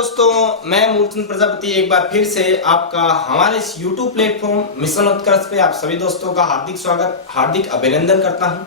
दोस्तों, मैं मूलचंद प्रजापति एक बार फिर से आपका हमारे इस YouTube प्लेटफॉर्म मिशन उत्कर्ष पे आप सभी दोस्तों का हार्दिक स्वागत, हार्दिक अभिनंदन करता हूं।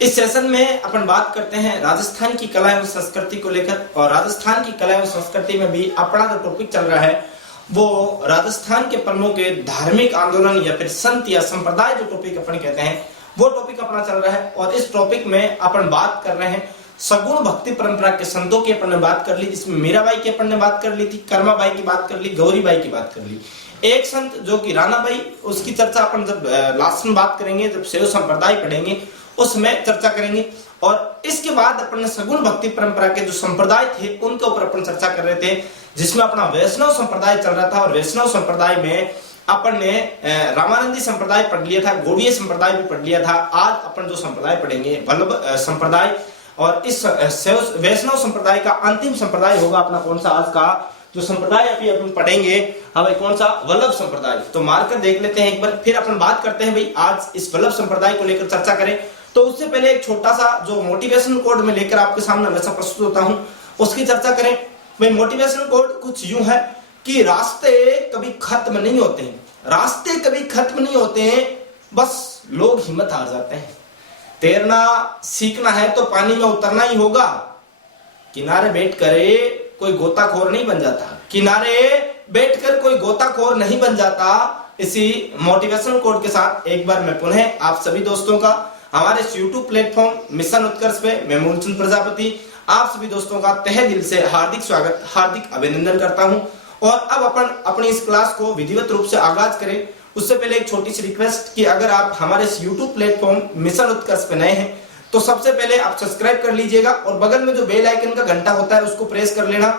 इस सेशन में अपन बात करते हैं राजस्थान की कला एवं संस्कृति को लेकर। और राजस्थान की कला एवं संस्कृति में भी अपना जो टॉपिक चल रहा है वो राजस्थान के प्रमुख धार्मिक आंदोलन या फिर संत या संप्रदाय जो टॉपिक अपन कहते हैं वो टॉपिक अपना चल रहा है। और इस टॉपिक में अपन बात कर रहे हैं सगुण भक्ति परंपरा के संतों की अपन ने बात कर ली, जिसमें मीराबाई की अपन ने बात कर ली थी, कर्माबाई की बात कर ली, गौरीबाई की बात कर ली। एक संत जो कि रानाबाई, उसकी चर्चा अपन जब लास्ट में बात करेंगे, जब शैव संप्रदाय पढ़ेंगे उसमें चर्चा करेंगे। और इसके बाद अपन ने सगुण भक्ति परंपरा के जो संप्रदाय थे उनके ऊपर अपन चर्चा कर रहे थे, जिसमें अपना वैष्णव संप्रदाय चल रहा था। और वैष्णव संप्रदाय में अपन ने रामानंदी संप्रदाय पढ़ लिया था, गौड़ीय संप्रदाय भी पढ़ लिया था। आज अपन जो संप्रदाय पढ़ेंगे वल्लभ संप्रदाय, और इस वैष्णव संप्रदाय का अंतिम संप्रदाय होगा अपना कौन सा आज का जो संप्रदाय अभी अपन पढ़ेंगे, हाँ भाई कौन सा, वल्लभ संप्रदाय। तो मारकर देख लेते हैं एक बार, फिर अपन बात करते हैं भाई आज इस वल्लभ संप्रदाय को लेकर चर्चा करें। तो उससे पहले एक छोटा सा जो मोटिवेशन कोड में लेकर आपके सामने हमेशा प्रस्तुत होता हूं उसकी चर्चा करें। भाई मोटिवेशन कोड कुछ यूं है कि रास्ते कभी खत्म नहीं होते हैं, रास्ते कभी खत्म नहीं होते हैं, बस लोग हिम्मत हार जाते हैं। तैरना सीखना है तो पानी में उतरना ही होगा, किनारे बैठकर कोई गोताखोर नहीं बन जाता, किनारे बैठकर कोई गोताखोर नहीं बन जाता। इसी मोटिवेशन कोड के साथ एक बार मैं पुनः आप सभी दोस्तों का हमारे YouTube प्लेटफॉर्म मिशन उत्कर्ष पे मैं मूलचंद प्रजापति आप सभी दोस्तों का तहे दिल से हार्दिक स्वागत, हार्दिक अभिनंदन करता हूं। और अब अपन अपनी इस क्लास को विधिवत रूप से आगाज करें उससे पहले एक छोटी सी रिक्वेस्ट कि अगर आप हमारे इस YouTube प्लेटफॉर्म मिशन उत्कर्ष पे नए हैं तो सबसे पहले आप सब्सक्राइब कर लीजिएगा और बगल में जो बेल आइकन का घंटा होता है उसको प्रेस कर लेना।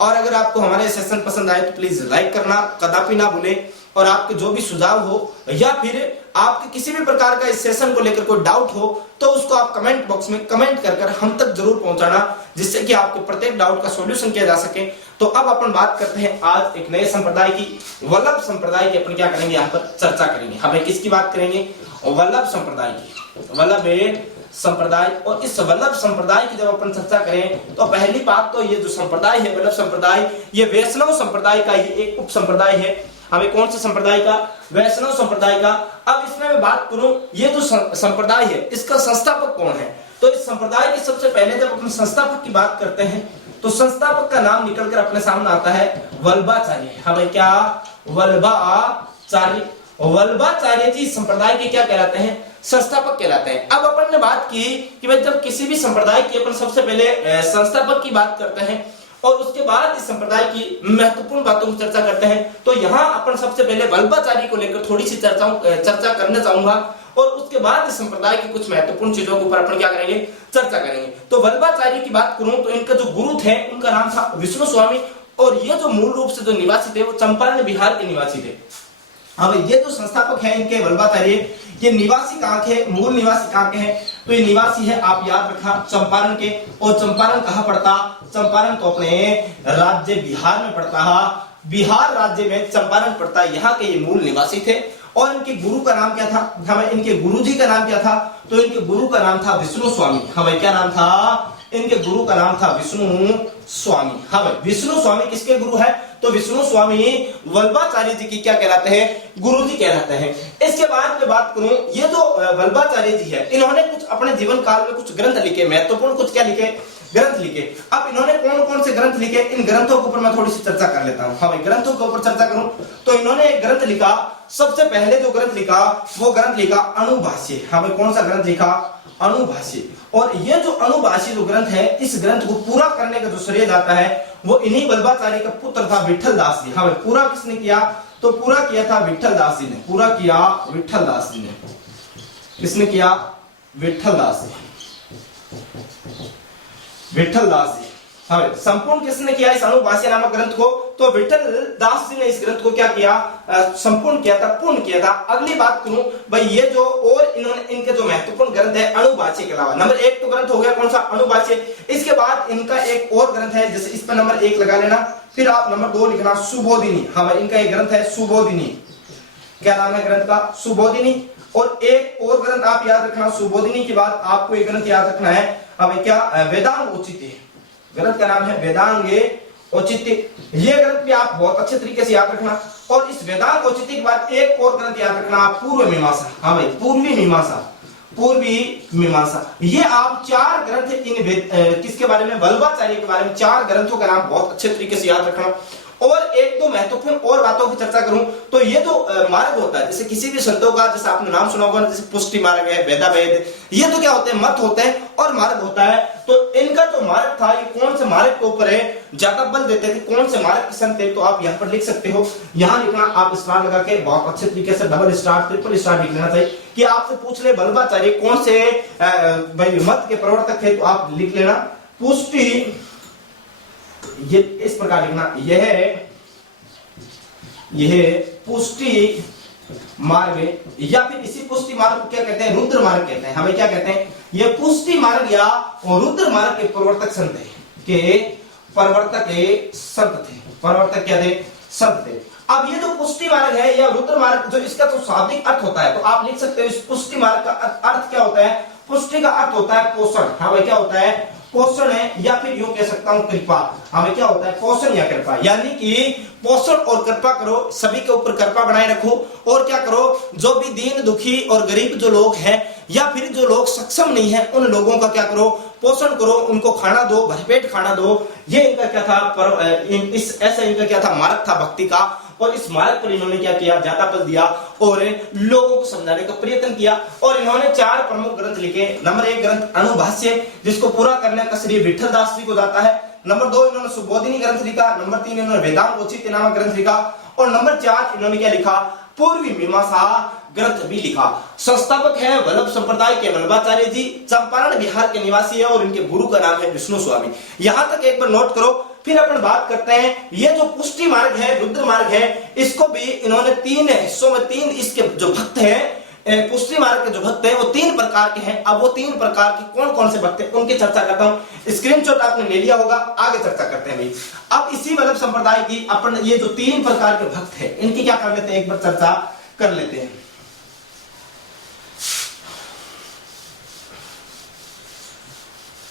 और अगर आपको हमारे सेशन पसंद आए तो प्लीज लाइक करना कदापि ना भूलें। और आपके जो भी सुझाव हो या फिर आपके किसी भी प्रकार का इस सेशन को लेकर कोई डाउट हो तो उसको आप कमेंट बॉक्स में कमेंट कर हम तक जरूर पहुंचाना, जिससे कि आपके प्रत्येक डाउट का सॉल्यूशन किया जा सके। तो अब अपन बात करते हैं आज एक नए संप्रदाय की, वल्लभ संप्रदाय की अपन क्या करेंगे यहाँ पर चर्चा करेंगे। हमें किसकी बात करेंगे, वल्लभ संप्रदाय की, वल्लभ संप्रदाय। और इस वल्लभ संप्रदाय की जब अपन चर्चा करें तो पहली बात तो ये जो संप्रदाय है वल्लभ संप्रदाय, ये वैष्णव संप्रदाय का ही एक उप संप्रदाय है। हमें कौन से संप्रदाय का, वैष्णव संप्रदाय का। अब इसमें मैं बात करूं ये जो संप्रदाय है इसका संस्थापक कौन है, तो इस संप्रदाय के सबसे पहले जब अपन संस्थापक की बात करते हैं तो संस्थापक का नाम निकलकर अपने सामने आता है वल्लभाचार्य। हमें क्या, वल्लभाचार्य। वल्लभाचार्य जी संप्रदाय के क्या कहलाते हैं, संस्थापक कहलाते हैं। अब अपन ने बात की कि भाई जब किसी भी संप्रदाय की अपन सबसे पहले संस्थापक की बात करते हैं और उसके बाद इस संप्रदाय की महत्वपूर्ण बातों की चर्चा करते हैं, तो यहाँ अपन सबसे पहले वल्लभाचार्य को लेकर थोड़ी सी चर्चा करना चाहूंगा और उसके बाद इस संप्रदाय की कुछ महत्वपूर्ण चीजों के ऊपर अपन क्या करेंगे, चर्चा करेंगे। तो वल्लभाचार्य की बात करूं तो इनका जो गुरु थे उनका नाम था विष्णु स्वामी, और ये जो मूल रूप से जो निवासी थे वो चंपारण बिहार के निवासी थे। हाँ भाई, ये जो संस्थापक है इनके वल्लभाचार्य, ये निवासी कहाँ के, मूल निवासी कहाँ के हैं, तो ये निवासी है आप याद रखना चंपारण के। और चंपारण कहाँ पड़ता, चंपारण तो अपने राज्य बिहार में पड़ता है, बिहार राज्य में चंपारण पड़ता है। यहाँ के ये मूल निवासी थे। और इनके गुरु का नाम क्या था, हमें इनके गुरुजी का नाम क्या था, तो इनके गुरु का नाम था विष्णु स्वामी। हमें क्या नाम था, इनके गुरु का नाम था विष्णु स्वामी। हाँ भाई, विष्णु स्वामी किसके गुरु है, तो विष्णु स्वामी वल्लभाचार्य जी की क्या कहलाते हैं, गुरु जी कहलाते हैं। इसके बाद में बात करूं, ये जो वल्लभाचार्य जी है इन्होंने कुछ अपने जीवन काल में कुछ ग्रंथ लिखे, महत्वपूर्ण कुछ क्या लिखे, ग्रंथ लिखे। अब इन्होंने कौन कौन से ग्रंथ लिखे, इन ग्रंथों के ऊपर मैं थोड़ी सी चर्चा कर लेता हूँ। हाँ भाई, ग्रंथों के ऊपर चर्चा करूं तो इन्होंने एक ग्रंथ लिखा, सबसे पहले जो ग्रंथ लिखा वो ग्रंथ लिखा अणुभाष्य। हाँ भाई, कौन सा ग्रंथ लिखा, अणुभाष्य। और ये जो अणुभाष्य जो ग्रंथ है, इस ग्रंथ को पूरा करने का जो श्रेय जाता है वो इन्हीं वल्लभाचार्य का पुत्र था विठल दास जी। हाँ भाई, पूरा किसने किया, तो पूरा किया था विठल दास जी ने, पूरा किया विठल दास जी ने। किसने किया, विठल दास जी, विठल दास जी। हाँ, संपूर्ण किसने किया इस अणुभाष्य नामक ग्रंथ को, तो विठल दास जी ने इस ग्रंथ को क्या किया, संपूर्ण किया था, पूर्ण किया था। अगली बात करूं भाई, ये जो और इन्होंने इनके जो महत्वपूर्ण ग्रंथ है अणुभाष्य के अलावा, नंबर 1 तो ग्रंथ हो गया कौन सा, अणुभाष्य। इसके बाद इनका एक और ग्रंथ है, जैसे इस पर नंबर 1 लगा लेना, फिर आप नंबर 2 लिखना सुबोधिनी। हाँ भाई, इनका एक ग्रंथ है सुबोधिनी। क्या नाम है ग्रंथ का, सुबोधिनी। और एक और ग्रंथ आप याद रखना, सुबोधिनी के बाद आपको एक ग्रंथ याद रखना है, अब क्या, वेदांग उचित। ग्रंथ का नाम है वेदांग औचित्य, ये ग्रंथ भी आप बहुत अच्छे तरीके से याद रखना। और इस वेदांत औचित्य के बाद एक और ग्रंथ याद रखना आप, पूर्व मीमांसा। हाँ भाई, पूर्वी मीमांसा, पूर्वी मीमांसा। ये आप 4 ग्रंथ इन किसके बारे में, वल्लभाचार्य के बारे में 4 ग्रंथों का नाम बहुत अच्छे तरीके से याद रखना। और एक दो महत्वपूर्ण और बातों की चर्चा करूं तो ये जो मार्ग होता है, जैसे किसी भी संतों का, जैसे आपने नाम सुना होगा, जैसे पुष्टि मार्ग है, वेदावेद, ये तो क्या होते हैं, मत होते हैं और मार्ग होता है। तो इनका जो मार्ग था, ये कौन से मार्ग के ऊपर है ज्यादा बल देते थे, कौन से मार्ग के संत थे, तो आप यहाँ पर लिख सकते हो। यहाँ लिखना आप स्टार लगा के बहुत अच्छे तरीके से डबल स्टार, ट्रिपल स्टार लिख लेना चाहिए। कि आपसे पूछ ले वल्लभाचार्य कौन से भाई मत के प्रवर्तक थे, तो आप लिख लेना पुष्टि, ये इस प्रकार लिखना, यह पुष्टि मार्ग, या फिर इसी पुष्टि मार्ग को क्या कहते हैं, रुद्र मार्ग कहते हैं। हमें क्या कहते हैं, ये पुष्टि मार्ग या रुद्र मार्ग के प्रवर्तक संत थे, के प्रवर्तक संत थे, प्रवर्तक क्या थे, संत थे। अब ये जो पुष्टि मार्ग है या रुद्र मार्ग, जो इसका जो शाब्दिक अर्थ होता है, तो आप लिख सकते हो इस पुष्टि मार्ग का अर्थ क्या होता है, पुष्टि का अर्थ होता है पोषण। हाँ भाई, क्या होता है, पोषण है, या फिर यूं कह सकता हूं कृपा। हमें क्या होता है, पोषण या कृपा, यानी कि पोषण और कृपा करो, सभी के ऊपर कृपा बनाए रखो। और क्या करो, जो भी दीन दुखी और गरीब जो लोग हैं, या फिर जो लोग सक्षम नहीं है, उन लोगों का क्या करो, पोषण करो, उनको खाना दो, भरपेट खाना दो। ये इनका क्या था, ऐसा इनका क्या था, मार्ग था भक्ति का। और इस मार्ग पर इन्होंने क्या किया, ज्यादा बल दिया और लोगों को समझाने का प्रयत्न किया। और इन्होंने 4 प्रमुख ग्रंथ लिखे। नंबर 1 ग्रंथ अनुभाष्य, जिसको पूरा करने का श्री विठल दास जी को जाता है। नंबर 2 इन्होंने सुबोधिनी ग्रंथ लिखा। नंबर 3 इन्होंने वेदांत औचित्य नामक ग्रंथ लिखा। और नंबर 4 इन्होंने क्या लिखा, पूर्वी मीमांसा ग्रंथ भी लिखा। संस्थापक है वल्लभ संप्रदाय के वल्लभाचार्य जी, चंपारण बिहार के निवासी है और इनके गुरु का नाम है विष्णु स्वामी। यहां तक एक बार नोट करो। फिर अपन बात करते हैं, ये जो पुष्टि मार्ग है, रुद्र मार्ग है, इसको भी इन्होंने 3 हिस्सों में, 3 इसके जो भक्त हैं, पुष्टि मार्ग के जो भक्त हैं वो 3 प्रकार के हैं। अब वो 3 प्रकार के कौन कौन से भक्त हैं उनकी चर्चा करता हूं। स्क्रीनशॉट आपने ले लिया होगा, आगे चर्चा करते हैं भाई। अब इसी वल्लभ संप्रदाय की अपन ये जो 3 प्रकार के भक्त हैं, इनकी क्या कर लेते हैं, एक बार चर्चा कर लेते हैं।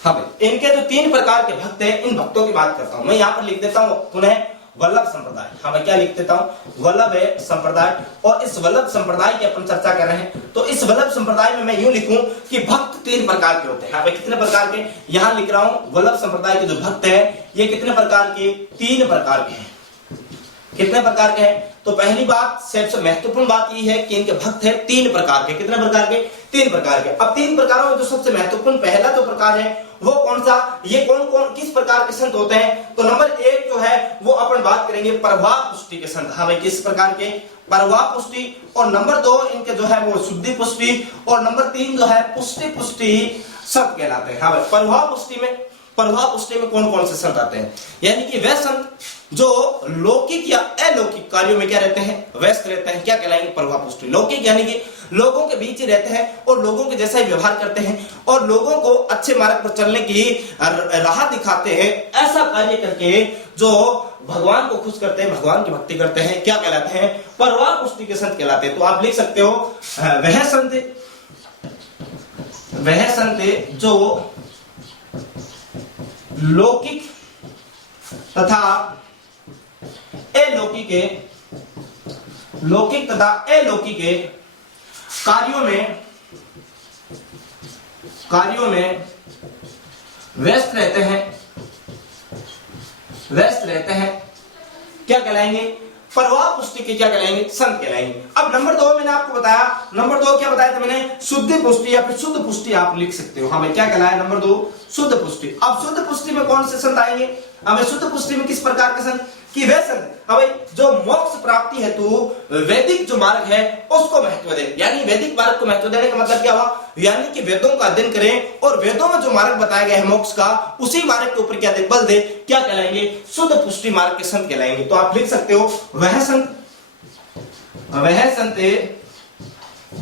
हाँ भाई, इनके जो 3 प्रकार के भक्त हैं, इन भक्तों की बात करता हूं मैं। यहां पर लिख देता हूं पुनः वल्लभ संप्रदाय। हाँ भाई, क्या लिख देता हूं, वल्लभ संप्रदाय। और इस वल्लभ संप्रदाय की अपन चर्चा कर रहे हैं, तो इस वल्लभ संप्रदाय में मैं यूं लिखूं कि भक्त 3 प्रकार के होते हैं। हाँ भाई, कितने प्रकार के, यहां लिख रहा हूं, वल्लभ संप्रदाय के जो भक्त हैं ये कितने प्रकार के, 3 प्रकार के हैं। कितने प्रकार के हैं, तो पहली बात, सबसे महत्वपूर्ण बात ये है कि इनके भक्त हैं 3 प्रकार के। कितने प्रकार के, 3 प्रकार के। अब 3 प्रकारों में जो सबसे महत्वपूर्ण पहला जो प्रकार है वो कौन सा, ये कौन कौन किस प्रकार के संत होते हैं, तो नंबर 1 जो है वो अपन बात करेंगे प्रवाह पुष्टि के संत। हाँ भाई, किस प्रकार के, प्रवाह पुष्टि। और नंबर 2 इनके जो है वो शुद्धि पुष्टि। और नंबर 3 जो है पुष्टि संत कहलाते हैं। हाँ भाई, प्रवाह पुष्टि में कौन कौन से संत आते हैं, यानी कि वे संत जो लौकिक या अलौकिक कार्यों में क्या रहते हैं, व्यस्त रहते हैं, क्या कहलाएंगे, प्रवाह पुष्टि। लौकिक यानी कि लोगों के बीच ही रहते हैं और लोगों के जैसा ही व्यवहार करते हैं और लोगों को अच्छे मार्ग पर चलने की राह दिखाते हैं। ऐसा कार्य करके जो भगवान को खुश करते हैं, भगवान की भक्ति करते हैं, क्या कहलाते हैं, प्रवाह पुष्टि के संत कहलाते हैं। तो आप लिख सकते हो वह संत जो लौकिक तथा लौकिक तथा अलौकिक कार्यों में व्यस्त रहते हैं, क्या कहलाएंगे, प्रवाह पुष्टि के क्या कहलाएंगे, संत कहलाएंगे। अब नंबर 2 मैंने आपको बताया, नंबर 2 क्या बताया था मैंने, शुद्ध पुष्टि या फिर शुद्ध पुष्टि आप लिख सकते हो। हाँ भाई, क्या कहलाया, नंबर 2 शुद्ध पुष्टि। अब शुद्ध पुष्टि में कौन से संत आएंगे, हमें शुद्ध पुष्टि में किस प्रकार के संत, कि वे संत भाई जो मोक्ष प्राप्ति हेतु वैदिक जो मार्ग है उसको महत्व दें। यानी वैदिक मार्ग को महत्व देने का मतलब क्या हुआ, यानी कि वेदों का अध्ययन करें और वेदों में जो मार्ग बताया गया है मोक्ष का, उसी मार्ग के ऊपर क्या दे, बल दे, क्या कहलाएंगे, शुद्ध पुष्टि मार्ग के संत कहलाएंगे। तो आप लिख सकते हो वह संत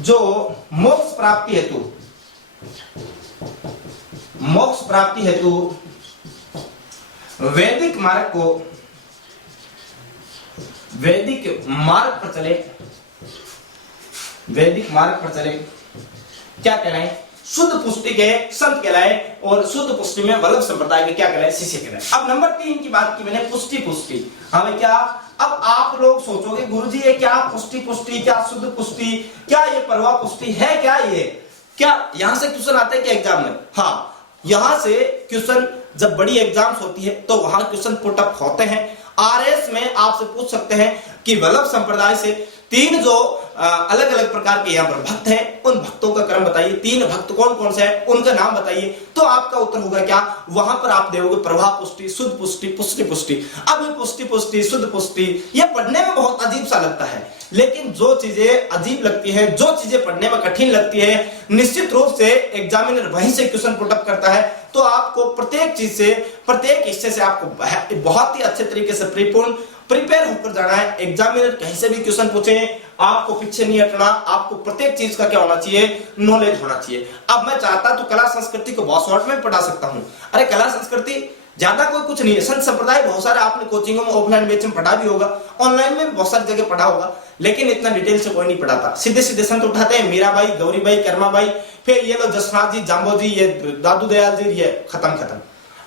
जो मोक्ष प्राप्ति हेतु वैदिक मार्ग पर चले, क्या कहलाएं, शुद्ध पुष्टि के संत कहलाए और शुद्ध पुष्टि में वल्लभ संप्रदाय के क्या कहलाए, शिष्य कहलाए। अब नंबर 3 की बात की मैंने, पुष्टि पुष्टि। हमें क्या, अब आप लोग सोचोगे गुरुजी ये क्या पुष्टि पुष्टि, क्या शुद्ध पुष्टि, क्या ये परवा पुष्टि है, क्या यहां से क्वेश्चन आते हैं क्या एग्जाम में? हाँ, यहां से क्वेश्चन जब बड़ी एग्जाम्स होती है तो वहां क्वेश्चन पुट अप होते हैं। आरएस में आपसे पूछ सकते हैं कि वल्लभ संप्रदाय से 3 जो अलग अलग प्रकार के यहाँ पर भक्त हैं, उन भक्तों का क्रम बताइए, 3 भक्त कौन कौन से हैं, उनका नाम बताइए। तो आपका उत्तर होगा क्या, वहां पर आप देोगे प्रभा पुष्टि, शुद्ध पुष्टि, पुष्टि पुष्टि। अब ये पुष्टि पुष्टि, शुद्ध पुष्टि, ये पढ़ने में बहुत अजीब सा लगता है, लेकिन जो चीजें अजीब लगती है, जो चीजें पढ़ने में कठिन लगती है, निश्चित रूप से एग्जामिनर वहीं से क्वेश्चन पुट अप करता है। तो आपको प्रत्येक चीज से, प्रत्येक हिस्से से आपको बहुत ही अच्छे तरीके से प्रिपेयर होकर जाना है। एग्जामिनर कहीं से भी क्वेश्चन पूछे, आपको पीछे नहीं हटना, आपको प्रत्येक चीज का क्या होना चाहिए, नॉलेज होना चाहिए। अब मैं चाहता तो कला संस्कृति को बहुत शॉर्ट में पढ़ा सकता हूं। अरे कला संस्कृति ज्यादा कोई कुछ नहीं है, संत संप्रदाय बहुत सारे आपने कोचिंगों में ऑफलाइन बैच में पढ़ा भी होगा, ऑनलाइन में भी बहुत सारी जगह पढ़ा होगा, लेकिन इतना डिटेल से कोई नहीं पढ़ाता। सीधे सीधे संत उठाते हैं, मीराबाई, गौरीबाई, कर्माबाई, फिर ये लो जसनाथ जी, जाम्बो जी, ये दादू दयाल जी, ये खत्म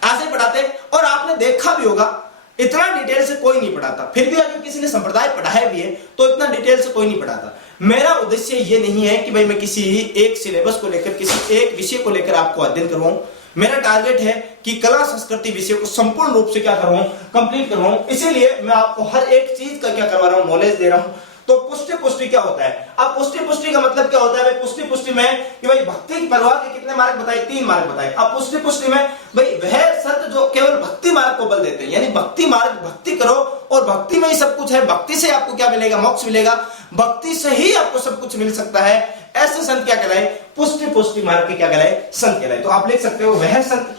ऐसे ही पढ़ाते। और आपने देखा भी होगा इतना डिटेल से कोई नहीं पढ़ाता। फिर भी अगर किसी ने संप्रदाय पढ़ाया भी है तो इतना डिटेल से कोई नहीं पढ़ाता। मेरा उद्देश्य ये नहीं है कि भाई मैं किसी एक सिलेबस को लेकर, किसी एक विषय को लेकर आपको अध्ययन करवाऊं। मेरा टारगेट है कि कला संस्कृति विषय को संपूर्ण रूप से क्या करवाऊं, कंप्लीट करवाऊं। इसीलिए मैं आपको हर एक चीज का क्या करवा रहा हूं, नॉलेज दे रहा हूं। तो पुष्टि पुष्टि क्या होता है? अब पुष्टि पुष्टि का मतलब क्या होता है? भाई पुष्टि पुष्टि में कि भाई भक्ति की परवाह के कितने मार्ग बताए? 3 मार्ग बताए। अब पुष्टि पुष्टि में भाई वह संत जो केवल भक्ति मार्ग को बल देते हैं, यानी भक्ति मार्ग, भक्ति करो और भक्ति में ही सब कुछ है, भक्ति से आपको क्या मिलेगा, मोक्ष मिलेगा, भक्ति से ही आपको सब कुछ मिल सकता है, ऐसे संत क्या कहलाए, पुष्टि पुष्टि मार्ग के क्या कहलाए, संत कहलाए। तो आप लिख सकते हो वह संत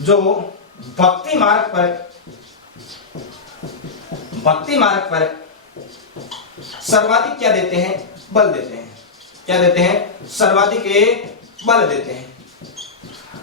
जो भक्ति मार्ग पर सर्वाधिक क्या देते हैं, बल देते हैं। क्या देते हैं? सर्वाधिक बल देते हैं,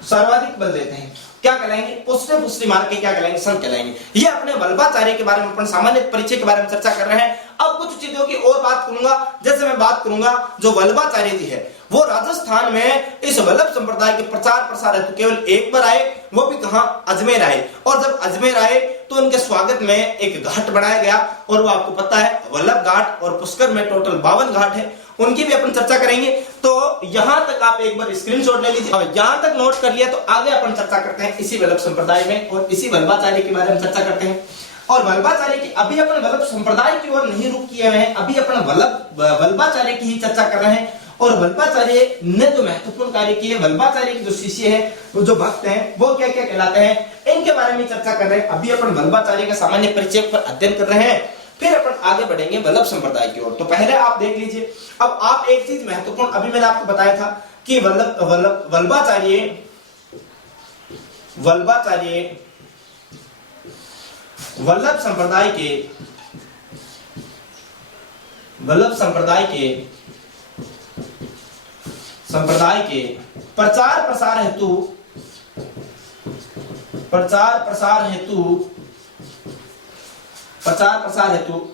सर्वाधिक बल देते हैं। क्या कहलाएंगे? पुष्टि पुष्टि मार्ग के क्या कहलाएंगे, संत कहलाएंगे। ये अपने वल्लभाचार्य के बारे में, अपन सामान्य परिचय के बारे में चर्चा कर रहे हैं। अब कुछ चीजों की और बात करूंगा। जैसे मैं बात करूंगा जो वल्लभाचार्य जी है, वो राजस्थान में इस वल्लभ संप्रदाय के प्रचार प्रसार हेतु केवल एक बार आए, वो भी कहां, अजमेर आए। और जब अजमेर आए तो उनके स्वागत में एक घाट बनाया गया, और वो आपको पता है वल्लभ घाट, और पुष्कर में टोटल 52 घाट है, उनकी भी अपन चर्चा करेंगे। तो यहां तक आप एक बार स्क्रीनशॉट ले लीजिए, और यहां तक नोट कर लिया तो आगे अपन चर्चा करते हैं इसी वल्लभ संप्रदाय में, और इसी वल्लभाचार्य के बारे में चर्चा करते हैं। और वल्लभाचार्य की अभी अपन वल्लभ संप्रदाय की ओर नहीं रुक किए हुए हैं, अभी अपन वल्लभाचार्य की ही चर्चा कर रहे हैं। और वल्लभाचार्य ने जो महत्वपूर्ण कार्य किए, वल्लभाचार्य के जो शिष्य हैं, जो भक्त हैं, वो क्या क्या कहलाते हैं, इनके बारे में चर्चा कर रहे हैं। अभी अपन वल्लभाचार्य का सामान्य परिचय पर अध्ययन कर रहे हैं, फिर अपन आगे बढ़ेंगे वल्लभ संप्रदाय की ओर। तो पहले आप देख लीजिए। अब आप एक चीज महत्वपूर्ण, अभी मैंने आपको बताया था कि वल्लभाचार्य वल्लभ संप्रदाय के प्रचार प्रसार हेतु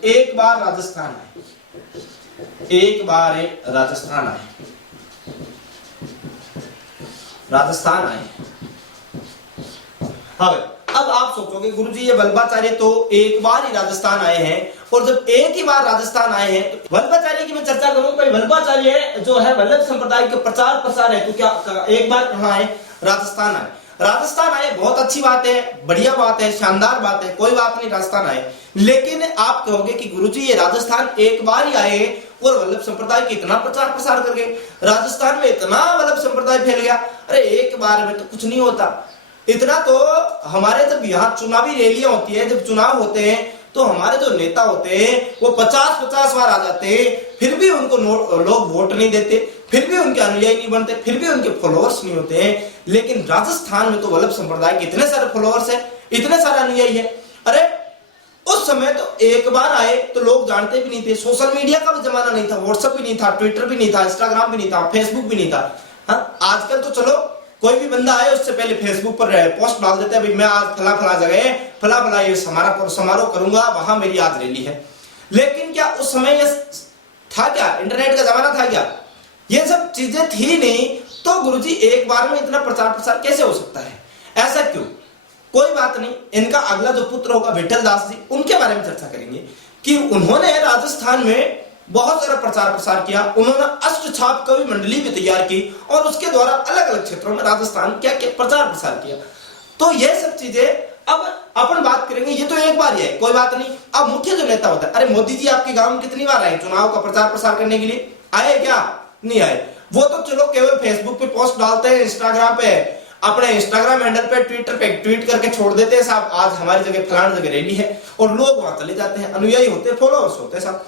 एक बार राजस्थान आए। अब आप सोचोगे गुरुजी ये वल्लभाचार्य तो एक बार ही राजस्थान आए हैं, और जब एक ही बार राजस्थान आए हैं तो वल्लभाचार्य की मैं चर्चा करूं। भाई वल्लभाचार्य जो है वल्लभ संप्रदाय के प्रचार प्रसार हेतु क्या एक बार कहां आए, राजस्थान आए। राजस्थान आए, बहुत अच्छी बात है, बढ़िया बात है, शानदार बात है, कोई बात नहीं, राजस्थान आए। लेकिन आप कहोगे कि गुरुजी ये राजस्थान एक बार ही आए और वल्लभ संप्रदाय के इतना प्रचार प्रसार कर गए, राजस्थान में इतना वल्लभ संप्रदाय फैल गया। अरे एक बार में तो कुछ नहीं होता, इतना तो हमारे जब यहाँ चुनावी रैलियां होती है, जब चुनाव होते हैं तो हमारे जो नेता होते हैं वो 50-50 बार आ जाते हैं, फिर भी उनको लोग वोट नहीं देते, फिर भी उनके अनुयायी नहीं बनते, फिर भी उनके फॉलोअर्स नहीं होते हैं। लेकिन राजस्थान में तो वल्लभ संप्रदाय के इतने सारे फॉलोअर्स है, इतने सारे अनुयायी है। अरे उस समय तो एक बार आए तो लोग जानते भी नहीं थे, सोशल मीडिया का भी जमाना नहीं था, व्हाट्सएप भी नहीं था, ट्विटर भी नहीं था, इंस्टाग्राम भी नहीं था, फेसबुक भी नहीं था। हाँ, आजकल तो चलो कोई भी बंदा आए उससे पहले फेसबुक पर पोस्ट डाल देते हैं, भाई मैं आज फला जगह फला ये समारोह करूंगा, वहां मेरी आज रैली है। लेकिन क्या उस समय ये था क्या? इंटरनेट का जमाना था क्या? ये सब चीजें थी नहीं, तो गुरुजी एक बार में इतना प्रचार प्रसार कैसे हो सकता है? ऐसा क्यों? कोई बात नहीं, इनका अगला जो पुत्र होगा विठल दास जी, उनके बारे में चर्चा करेंगे कि उन्होंने राजस्थान में बहुत सारा प्रचार प्रसार किया। उन्होंने अष्टछाप कवि मंडली भी तैयार की और उसके द्वारा अलग अलग क्षेत्रों में राजस्थान क्या क्या प्रचार प्रसार किया। तो ये सब चीजें अब अपन बात करेंगे। ये तो एक बार ही है, कोई बात नहीं। अब मुख्य जो नेता होता है, अरे मोदी जी आपके गांव में कितनी बार आए चुनाव का प्रचार प्रसार करने के लिए? आए क्या? नहीं आए। वो तो चलो केवल फेसबुक पे पोस्ट डालते हैं, इंस्टाग्राम पे, अपने इंस्टाग्राम हैंडल पे, ट्विटर पे ट्वीट करके छोड़ देते हैं साहब आज हमारी जगह फलानी जगह रैली है, और लोग वहां चले जाते हैं, अनुयायी होते हैं, फॉलोअर्स होते हैं साहब।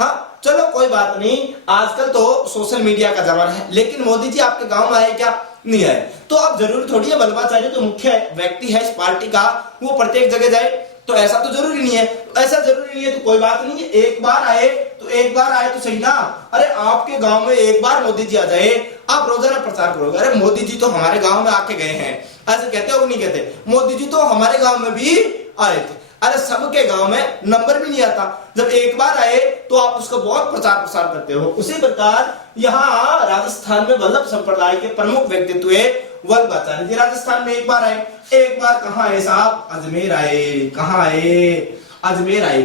हाँ चलो कोई बात नहीं, आजकल तो सोशल मीडिया का जमाना है। लेकिन मोदी जी आपके गांव में आए क्या? नहीं आए। तो अब जरूरी थोड़ी है वल्लभाचार्य जो मुख्य व्यक्ति है इस पार्टी का, वो प्रत्येक जगह जाए, तो ऐसा तो जरूरी नहीं है। ऐसा जरूरी नहीं है तो कोई बात नहीं है, एक बार आए तो सही ना। अरे आपके गांव में एक बार मोदी जी आ जाए, आप रोजाना प्रचार करोगे, अरे मोदी जी तो हमारे गांव में आके गए हैं, ऐसे कहते हो? नहीं कहते। मोदी जी तो हमारे गांव में भी आए थे। अरे सबके गांव में नंबर भी नहीं आता, जब एक बार आए तो आप उसका बहुत प्रचार प्रसार करते हो। उसी प्रकार यहाँ राजस्थान में वल्लभ संप्रदाय के प्रमुख व्यक्तित्व वल्लभाचार्य जी राजस्थान में एक बार आए। एक बार कहाँ आए साहब? अजमेर आए। कहाँ आए? अजमेर आए।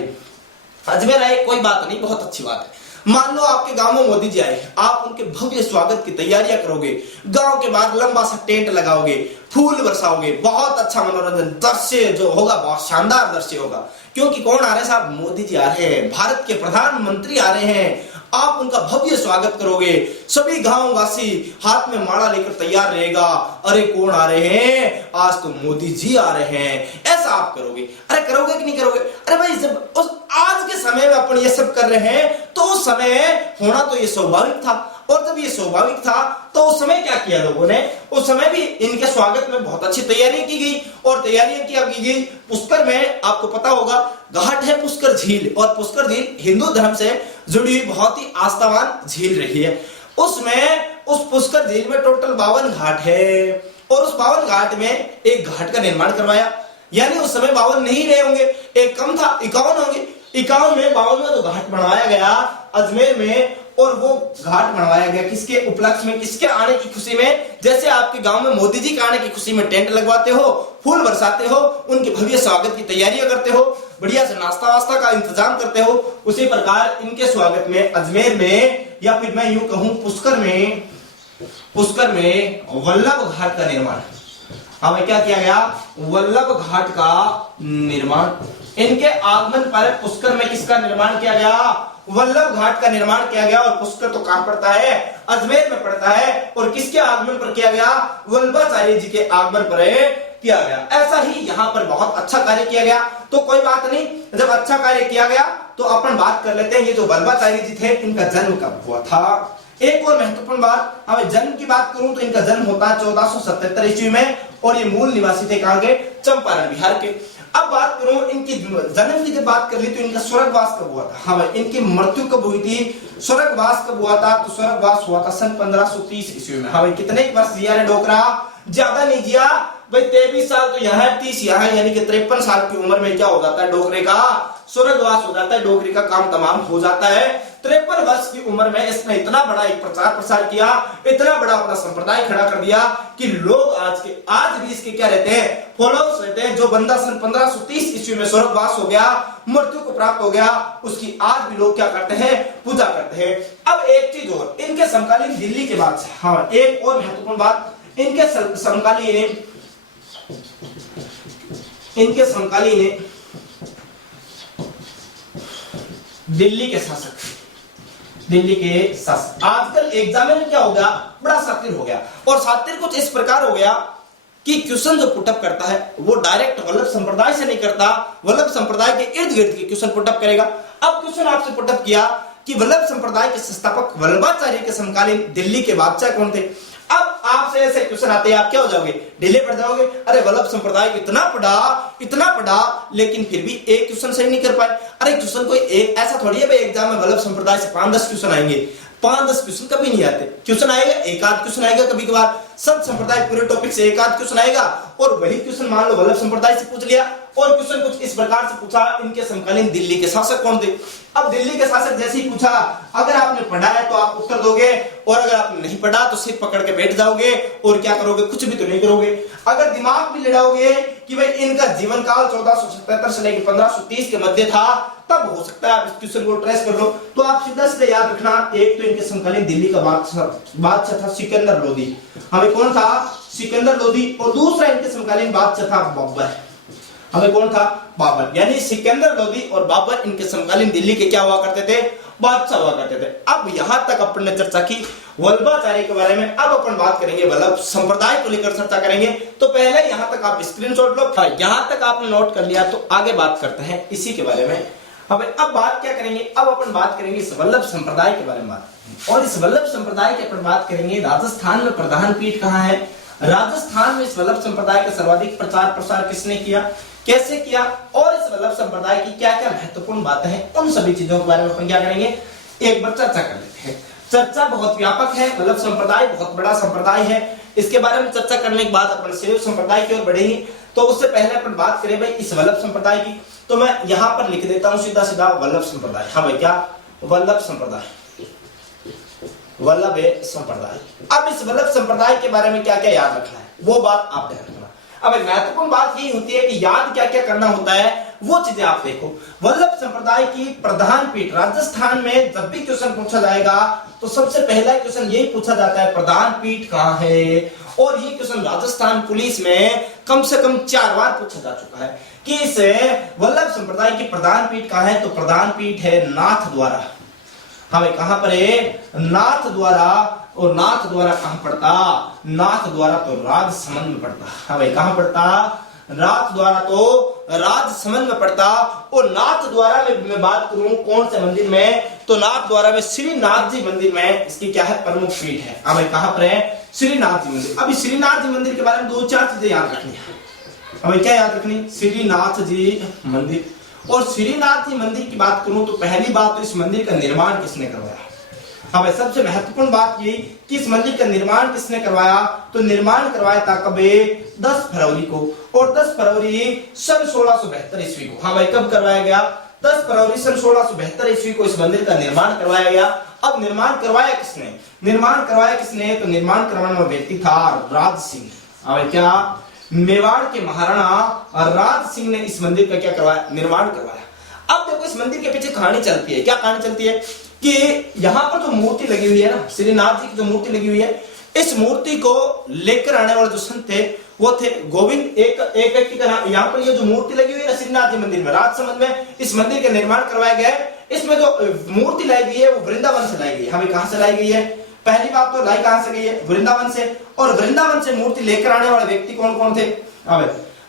अजमेर आए, कोई बात नहीं, बहुत अच्छी बात है। मान लो आपके गांव में मोदी जी आए, आप उनके भव्य स्वागत की तैयारियां करोगे, गांव के बाहर लंबा सा टेंट लगाओगे, फूल बरसाओगे, बहुत अच्छा मनोरंजन दृश्य जो होगा, बहुत शानदार दृश्य होगा। क्योंकि कौन आ रहे हैं साहब? मोदी जी आ रहे हैं, भारत के प्रधानमंत्री आ रहे हैं। आप उनका भव्य स्वागत करोगे, सभी गांव वासी हाथ में माला लेकर तैयार रहेगा। अरे कौन आ रहे हैं? आज तो मोदी जी आ रहे हैं, ऐसा आप करोगे। अरे करोगे कि नहीं करोगे? अरे भाई जब उस आज के समय में अपन ये सब कर रहे हैं, तो उस समय होना तो ये स्वाभाविक था। और जब ये स्वाभाविक था तो उस समय क्या किया लोगों ने? उस समय भी इनके स्वागत में बहुत अच्छी तैयारी की गई। और तैयारियां क्या की गई? पुष्कर में आपको पता होगा घाट है पुष्कर झील, और पुष्कर झील हिंदू धर्म से जुड़ी हुई बहुत ही आस्थावान झील रही है। उसमें उस पुष्कर झील में टोटल 52 घाट है, और उस 52 घाट में एक घाट का निर्माण करवाया। यानी उस समय 52 नहीं रहे होंगे, एक कम था, 51 होंगे। 51 में 52 में तो घाट बनवाया गया अजमेर में, और वो घाट बनवाया गया किसके उपलक्ष्य में? किसके आने की खुशी में? जैसे आपके गांव में मोदी जी के आने की खुशी में टेंट लगवाते हो, फूल बरसाते हो, उनके भव्य स्वागत की तैयारियां करते हो, बढ़िया से नाश्ता वास्ता का इंतजाम करते हो, उसी प्रकार इनके स्वागत में अजमेर में, या फिर मैं यूं कहूं पुष्कर में वल्लभ घाट का निर्माण, हमें क्या किया गया? वल्लभ घाट का निर्माण। इनके आगमन पर पुष्कर में किसका निर्माण किया गया? वल्लभ घाट का निर्माण किया गया। और पुष्कर तो कहां पड़ता है? अजमेर में पड़ता है। और किसके आगमन पर किया गया? वल्लभाचार्य जी के आगमन पर किया गया। ऐसा ही यहाँ पर बहुत अच्छा कार्य किया गया। तो कोई बात नहीं, जब अच्छा कार्य किया गया तो अपन बात कर लेते हैं, ये जो वल्लभाचार्य जी थे इनका जन्म कब हुआ था? एक और महत्वपूर्ण बात, हमें जन्म की बात करूं तो इनका जन्म होता है 1477 ईस्वी में, और ये मूल निवासी थे कहां के? चंपारण बिहार के। अब बात करूं इनकी जन्म की, जब बात कर ली तो इनका स्वर्गवास कब हुआ था? हाँ, इनकी मृत्यु कब हुई थी? स्वर्गवास कब हुआ था? तो स्वर्गवास हुआ था सन 1530 ईस्वी में। हाँ, कितने वर्ष जिया रे डोकरा? ज्यादा नहीं जिया भाई, 23 साल तो यहाँ है, 30 यहाँ, यानी कि 53 साल की उम्र में क्या हो जाता है? डोकरे का स्वर्गवास हो जाता है, डोकरी का काम तमाम हो जाता है। 53 वर्ष की उम्र में इसने इतना बड़ा एक प्रचार प्रसार किया, इतना बड़ा अपना संप्रदाय खड़ा कर दिया कि लोग आज भी इसके क्या रहते हैं? फॉलोअर्स रहते हैं। जो बंदा सन 1530 ईस्वी में स्वर्गवास हो गया, मृत्यु को प्राप्त हो गया, उसकी आज भी लोग क्या करते हैं? पूजा करते हैं। अब एक चीज और, इनके समकालीन दिल्ली के बाद, हाँ एक और महत्वपूर्ण बात, इनके समकालीन दिल्ली के शासक आजकल एग्जाम में क्या हो गया? बड़ा शातिर हो गया। और शातिर कुछ इस प्रकार हो गया कि क्वेश्चन जो पुटअप करता है वो डायरेक्ट वल्लभ संप्रदाय से नहीं करता, वल्लभ संप्रदाय के इर्द गिर्द के क्वेश्चन पुटअप करेगा। अब क्वेश्चन आपसे पुटअप किया कि वल्लभ संप्रदाय के संस्थापक वल्लभाचार्य के समकालीन दिल्ली के बादशाह कौन थे? अब आपसे ऐसे क्वेश्चन आते हैं, आप क्या हो जाओगे? ढीले पड़ जाओगे। अरे वल्लभ संप्रदाय इतना पढ़ा लेकिन फिर भी एक क्वेश्चन सही नहीं कर पाए। अरे क्वेश्चन कोई एक ऐसा थोड़ी है भाई एग्जाम में वल्लभ संप्रदाय से 5-10 क्वेश्चन आएंगे। 5-10 क्वेश्चन कभी नहीं आते। क्वेश्चन आएगा, एक आध क्वेश्चन आएगा कभी कभार, संत संप्रदाय पूरे टॉपिक से एक आध क्वेश्चन आएगा और वही क्वेश्चन मान लो वल्लभ संप्रदाय से पूछ लिया और क्वेश्चन कुछ इस प्रकार से पूछा, इनके समकालीन दिल्ली के शासक कौन थे। अब दिल्ली के शासक जैसे ही पूछा, अगर आपने पढ़ा है तो आप उत्तर दोगे और अगर आपने नहीं पढ़ा तो सिर पकड़ के बैठ जाओगे और क्या करोगे, कुछ भी तो नहीं करोगे। अगर दिमाग भी लड़ाओगे कि भाई इनका जीवन काल 1477 से लेकर 1530 के मध्य था, तब हो सकता है आप इस क्वेश्चन को ट्रेस कर लो। तो आप सीधा सीधा याद रखना, एक तो इनके समकालीन दिल्ली का बादशाह था सिकंदर लोदी, हमें कौन था, सिकंदर लोदी, और दूसरा इनके समकालीन बादशाह था बाबर, हमें कौन था, बाबर। यानी सिकंदर लोदी और बाबर इनके समकालीन दिल्ली के क्या हुआ करते थे, बादशाह हुआ करते थे। अब यहां तक अपन ने चर्चा की वल्लभाचार्य के बारे में। अब अपन बात करेंगे वल्लभ संप्रदाय को लेकर चर्चा करेंगे। तो पहले यहां तक आप स्क्रीनशॉट लो, यहां तक आपने नोट कर लिया तो आगे बात करते हैं इसी के बारे में। अब बात क्या करेंगे, अब अपन बात करेंगे इस वल्लभ संप्रदाय के बारे में और इस वल्लभ संप्रदाय की अपन बात करेंगे राजस्थान में प्रधान पीठ कहां है। राजस्थान में इस वल्लभ संप्रदाय का सर्वाधिक प्रचार प्रसार किसने किया, कैसे किया और इस वल्लभ संप्रदाय की क्या क्या महत्वपूर्ण बातें हैं, उन सभी चीजों के बारे में अपन क्या करेंगे, एक बार चर्चा कर लेते हैं। चर्चा बहुत व्यापक है, वल्लभ संप्रदाय बहुत बड़ा संप्रदाय है। इसके बारे में चर्चा करने के बाद अपन शैव संप्रदाय की ओर बढ़ेंगे। तो उससे पहले अपन बात करें भाई इस वल्लभ संप्रदाय की, तो मैं यहां पर लिख देता हूं सीधा सीधा वल्लभ संप्रदाय। हाँ भाई, क्या वल्लभ संप्रदाय, वल्लभ संप्रदाय। अब इस वल्लभ संप्रदाय के बारे में क्या क्या याद रखना है वो बात आप ध्यान रखना। अब एक महत्वपूर्ण बात यही होती है कि याद क्या क्या करना होता है वो चीजें आप देखो। वल्लभ संप्रदाय की प्रधान पीठ राजस्थान में जब भी क्वेश्चन पूछा जाएगा तो सबसे पहला क्वेश्चन यही पूछा जाता है, प्रधान पीठ कहां है। और ये क्वेश्चन राजस्थान पुलिस में कम से कम 4 बार पूछा जा चुका है कि इस वल्लभ संप्रदाय की प्रधान पीठ कहां है। तो प्रधान पीठ है नाथ द्वारा। हमें कहां पर है, नाथ द्वारा। और नाथ द्वारा कहां पड़ता, नाथ द्वारा तो राजसमंद में पड़ता। हमें कहां पड़ता, नाथ द्वारा तो राजसमंद में पड़ता। और नाथ द्वारा में मैं बात करूं कौन से मंदिर में, तो नाथ द्वारा में श्रीनाथ जी मंदिर में इसकी क्या है, प्रमुख पीठ है। हमें कहां पर है, श्रीनाथ जी मंदिर। अभी श्रीनाथ जी मंदिर के बारे में 2-4 चीजें याद रखनी है। हमें क्या याद रखनी, श्रीनाथ जी मंदिर। और श्रीनाथ जी मंदिर की बात करूं तो पहली बात तो इस मंदिर का निर्माण किसने करवाया। अब सबसे महत्वपूर्ण बात ये कि इस मंदिर का निर्माण किसने करवाया, तो निर्माण करवाया था कब, 10 फरवरी को। और 10 फरवरी सन 1672 ईस्वी को। हाँ भाई, कब करवाया गया, 10 फरवरी सन 1672 ईस्वी को इस मंदिर का निर्माण करवाया गया। अब निर्माण करवाया किसने, निर्माण करवाया किसने, तो निर्माण करवाने वाला व्यक्ति था राज सिंह। अब क्या, मेवाड़ के महाराणा राज सिंह ने इस मंदिर का क्या करवाया, निर्माण करवाया। अब देखो इस मंदिर के पीछे कहानी चलती है, क्या कहानी चलती है कि यहाँ पर जो मूर्ति लगी हुई है ना, श्रीनाथ जी की जो मूर्ति लगी हुई है, इस मूर्ति को लेकर आने वाले जो संत थे वो थे गोविंद। एक व्यक्ति का नाम, यहाँ पर ये जो मूर्ति लगी हुई है श्रीनाथ जी मंदिर में, राजसमंद में इस मंदिर का निर्माण करवाया गया है। इसमें जो मूर्ति लाई गई है वो वृंदावन से लाई गई है। हमें कहां से लाई गई है, पहली बात तो लाई कहां से गई है, वृंदावन से। और वृंदावन से मूर्ति लेकर आने वाले व्यक्ति कौन कौन थे,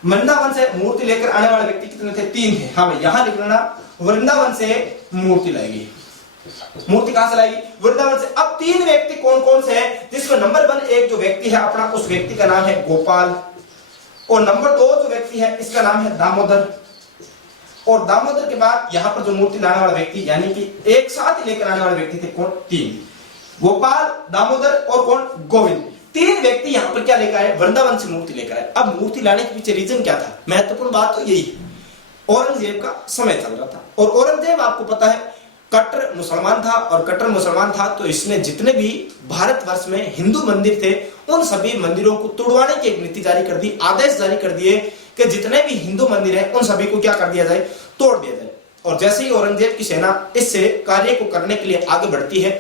वृंदावन से मूर्ति लेकर आने वाले व्यक्ति कितने थे, 3 थे। हाँ भाई, यहां लिख लेना, वृंदावन से मूर्ति लाई गई। मूर्ति कहां से लाएगी, वृंदावन से। अब 3 व्यक्ति कौन कौन से हैं, जिसमें नंबर 1 एक जो व्यक्ति है अपना, उस व्यक्ति का नाम है गोपाल। और नंबर 2 जो व्यक्ति है इसका नाम है दामोदर। और दामोदर के बाद यहां पर जो मूर्ति लाने वाला व्यक्ति, यानी कि एक साथ ही लेकर आने वाले व्यक्ति थे कौन, 3, गोपाल, दामोदर और कौन, गोविंद। 3 व्यक्ति यहां पर क्या लेकर आए, वृंदावन से मूर्ति लेकर आए। अब मूर्ति लाने के पीछे रीजन क्या था, महत्वपूर्ण बात तो यही है, औरंगजेब का समय चल रहा था। और औरंगजेब आपको पता है कट्टर मुसलमान था। और कट्टर मुसलमान था तो इसने जितने भी भारतवर्ष में हिंदू मंदिर थे उन सभी मंदिरों को तोड़वाने की एक नीति जारी कर दी, आदेश जारी कर दिए कि जितने भी हिंदू मंदिर हैं उन सभी को क्या कर दिया जाए, तोड़ दिया जाए। और जैसे ही औरंगजेब की सेना इस कार्य को करने के लिए आगे बढ़ती है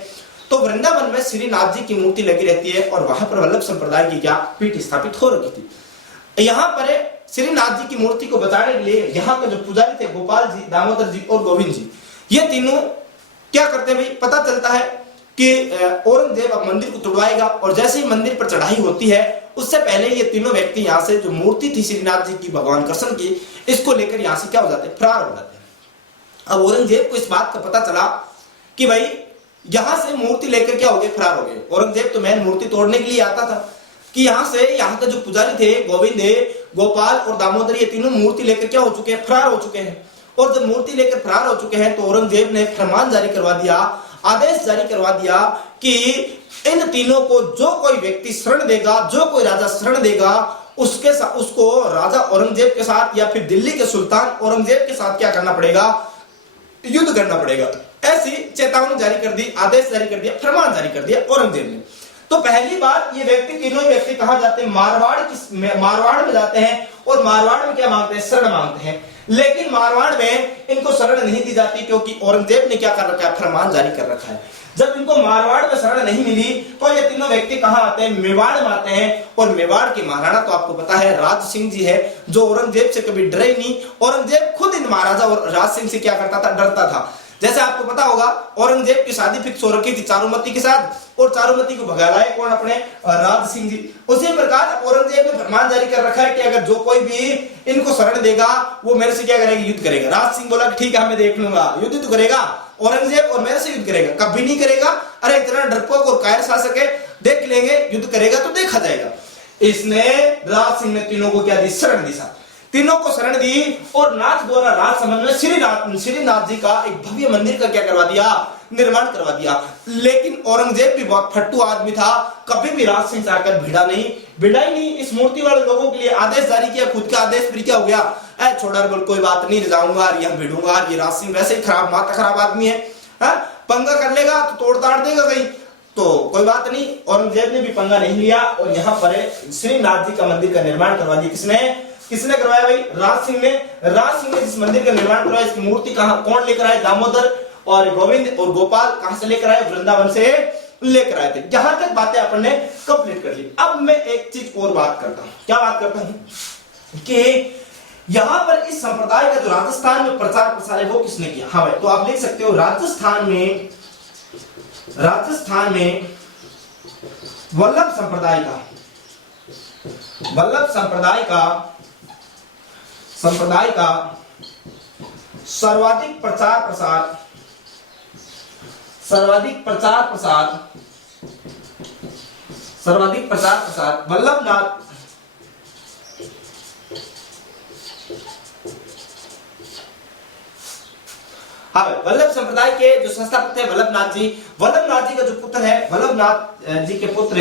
तो वृंदावन में श्रीनाथ जी की मूर्ति लगी रहती है और वहां पर वल्लभ संप्रदाय की क्या पीठ स्थापित हो रही थी। यहाँ पर श्रीनाथ जी की मूर्ति को बचाने के लिए यहाँ के जो पुजारी थे गोपाल जी, दामोदर जी और गोविंद जी, ये तीनों क्या करते हैं भाई, पता चलता है कि औरंगजेब अब मंदिर को तोड़वाएगा। और जैसे ही मंदिर पर चढ़ाई होती है उससे पहले ये तीनों व्यक्ति यहाँ से जो मूर्ति थी श्रीनाथ जी की भगवान कृष्ण की, इसको लेकर यहाँ से क्या हो जाते हैं, फरार हो जाते हैं। अब औरंगजेब को इस बात का पता चला कि भाई यहां से मूर्ति लेकर क्या हो गए, फरार हो गए। औरंगजेब तो मैन मूर्ति तोड़ने के लिए आता था कि यहाँ से यहाँ के जो पुजारी थे गोविंद, गोपाल और दामोदर, ये तीनों मूर्ति लेकर क्या हो चुके हैं, फरार हो चुके हैं। और जब मूर्ति लेकर फरार हो चुके हैं तो औरंगजेब ने फरमान जारी करवा दिया, आदेश जारी करवा दिया कि इन तीनों को जो कोई व्यक्ति शरण देगा, जो कोई राजा शरण देगा, उसके साथ, उसको राजा औरंगजेब के साथ या फिर दिल्ली के सुल्तान औरंगजेब के साथ क्या करना पड़ेगा, युद्ध करना पड़ेगा। ऐसी चेतावनी जारी कर दी, आदेश जारी कर दिया, फरमान जारी कर दिया औरंगजेब ने। तो पहली बात, ये व्यक्ति, तीनों ही व्यक्ति कहां जाते हैं, मारवाड़ में जाते हैं, और मारवाड़ में क्या मांगते हैं, शरण मांगते हैं। लेकिन मारवाड़ में इनको शरण नहीं दी जाती, क्योंकि औरंगजेब ने क्या कर रखा है, फरमान जारी कर रखा है। जब इनको मारवाड़ में शरण नहीं मिली तो ये तीनों व्यक्ति कहां आते हैं, मेवाड़ में आते हैं। और मेवाड़ के महाराणा तो आपको पता है राज सिंह जी है, जो औरंगजेब से कभी डरे नहीं। औरंगजेब खुद इन महाराजा और राज सिंह से क्या करता था, डरता था। जैसे आपको पता होगा औरंगजेब की शादी फिक्स हो रखी थी चारुमती के साथ, और चारुमती को भगा लाए कौन, अपने राज सिंह जी। उसी प्रकार औरंगजेब ने फरमान जारी कर रखा है कि अगर जो कोई भी इनको शरण देगा वो मेरे से क्या करेगा, युद्ध करेगा। राज सिंह बोला ठीक है, मैं देख लूंगा, युद्ध तो करेगा औरंगजेब और मेरे से युद्ध करेगा, कभी नहीं करेगा। अरे इतना डरपोक और कायर शासक है, देख लेंगे, युद्ध करेगा तो देखा जाएगा। इसने, राज सिंह ने तीनों को क्या दी, शरण दी। तीनों को शरण दी और नाथ द्वारा राजसमंद में श्रीनाथ जी का एक भव्य मंदिर का क्या करवा दिया, निर्माण करवा दिया। लेकिन औरंगजेब भी बहुत फट्टू आदमी था, कभी भी राज सिंह से आकर भिड़ा ही नहीं। इस मूर्ति वाले लोगों के लिए आदेश जारी किया, खुद का आदेश फिर क्या हो गया, ऐ छोड़ा बोल, कोई बात नहीं, जाऊंगा, ये हम भिड़ूंगा, ये राज सिंह वैसे ही खराब, माथा खराब आदमी है, पंगा कर लेगा तो तोड़ ताड़ देगा कहीं, तो कोई बात नहीं। औरंगजेब ने भी पंगा नहीं लिया और यहाँ पर श्रीनाथ जी का मंदिर का निर्माण करवा दिया। किसने करवाया भाई, राज सिंह ने। राज सिंह ने जिस मंदिर का निर्माण करवाया, इसकी मूर्ति कौन लेकर आए, दामोदर और गोविंद और गोपाल कहां से लेकर आए, वृंदावन से लेकर आए थे। यहां तक बातें अपन ने कंप्लीट कर ली। अब मैं एक चीज और बात करता हूं, क्या बात करता हूं कि यहां पर इस संप्रदाय का जो राजस्थान में प्रचार प्रसार है वो किसने किया। हाँ भाई, तो आप देख सकते हो राजस्थान में वल्लभ संप्रदाय का सर्वाधिक प्रचार प्रसार वल्लभनाथ वल्लभ संप्रदाय के जो संस्थापक थे वल्लभनाथ जी का जो पुत्र है, वल्लभनाथ जी के पुत्र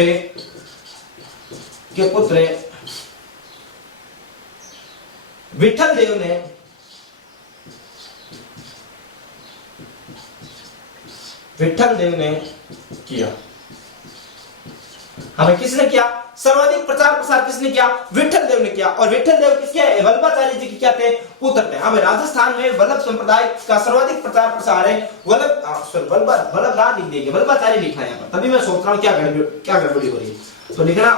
विठल देव ने किया। हमें किसने किया, सर्वाधिक प्रचार प्रसार किसने किया, विठल देव ने किया। और विठल देव किसके, वल्लभाचार्य जी के क्या थे, पुत्र थे। हमें राजस्थान में वल्लभ संप्रदाय का सर्वाधिक प्रचार प्रसार है, वल्लभनाथ लिख देंगे, वल्लभाचार्य लिखना है यहाँ पर। तभी मैं सोच रहा हूँ क्या गड़बड़ी हो रही है, तो लिखना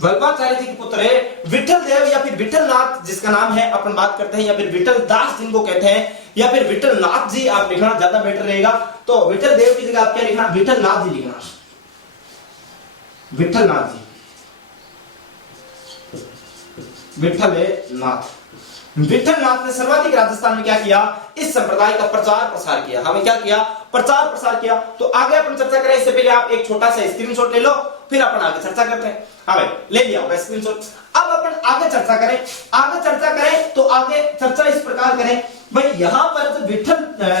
वल्लभाचार्य जी के पुत्र है विठल देव, या फिर विठल नाथ जिसका नाम है अपन बात करते हैं, या फिर विठल दास जिनको कहते हैं, या फिर विठल नाथ जी आप लिखना ज्यादा बेटर रहेगा। तो विठल देव की जगह आप क्या लिखना, विठल नाथ जी लिखना, विठल नाथ ने सर्वाधिक राजस्थान में क्या किया, इस संप्रदाय का प्रचार प्रसार किया। हमें क्या किया, प्रचार प्रसार किया। तो आगे अपन चर्चा करें, इससे पहले आप एक छोटा सा स्क्रीनशॉट ले लो, फिर अपन आगे चर्चा करते हैं। हाँ ले लिया होगा स्क्रीनशॉट। अब अपन आगे चर्चा करें तो आगे चर्चा इस प्रकार करें भाई, यहाँ पर तो विठल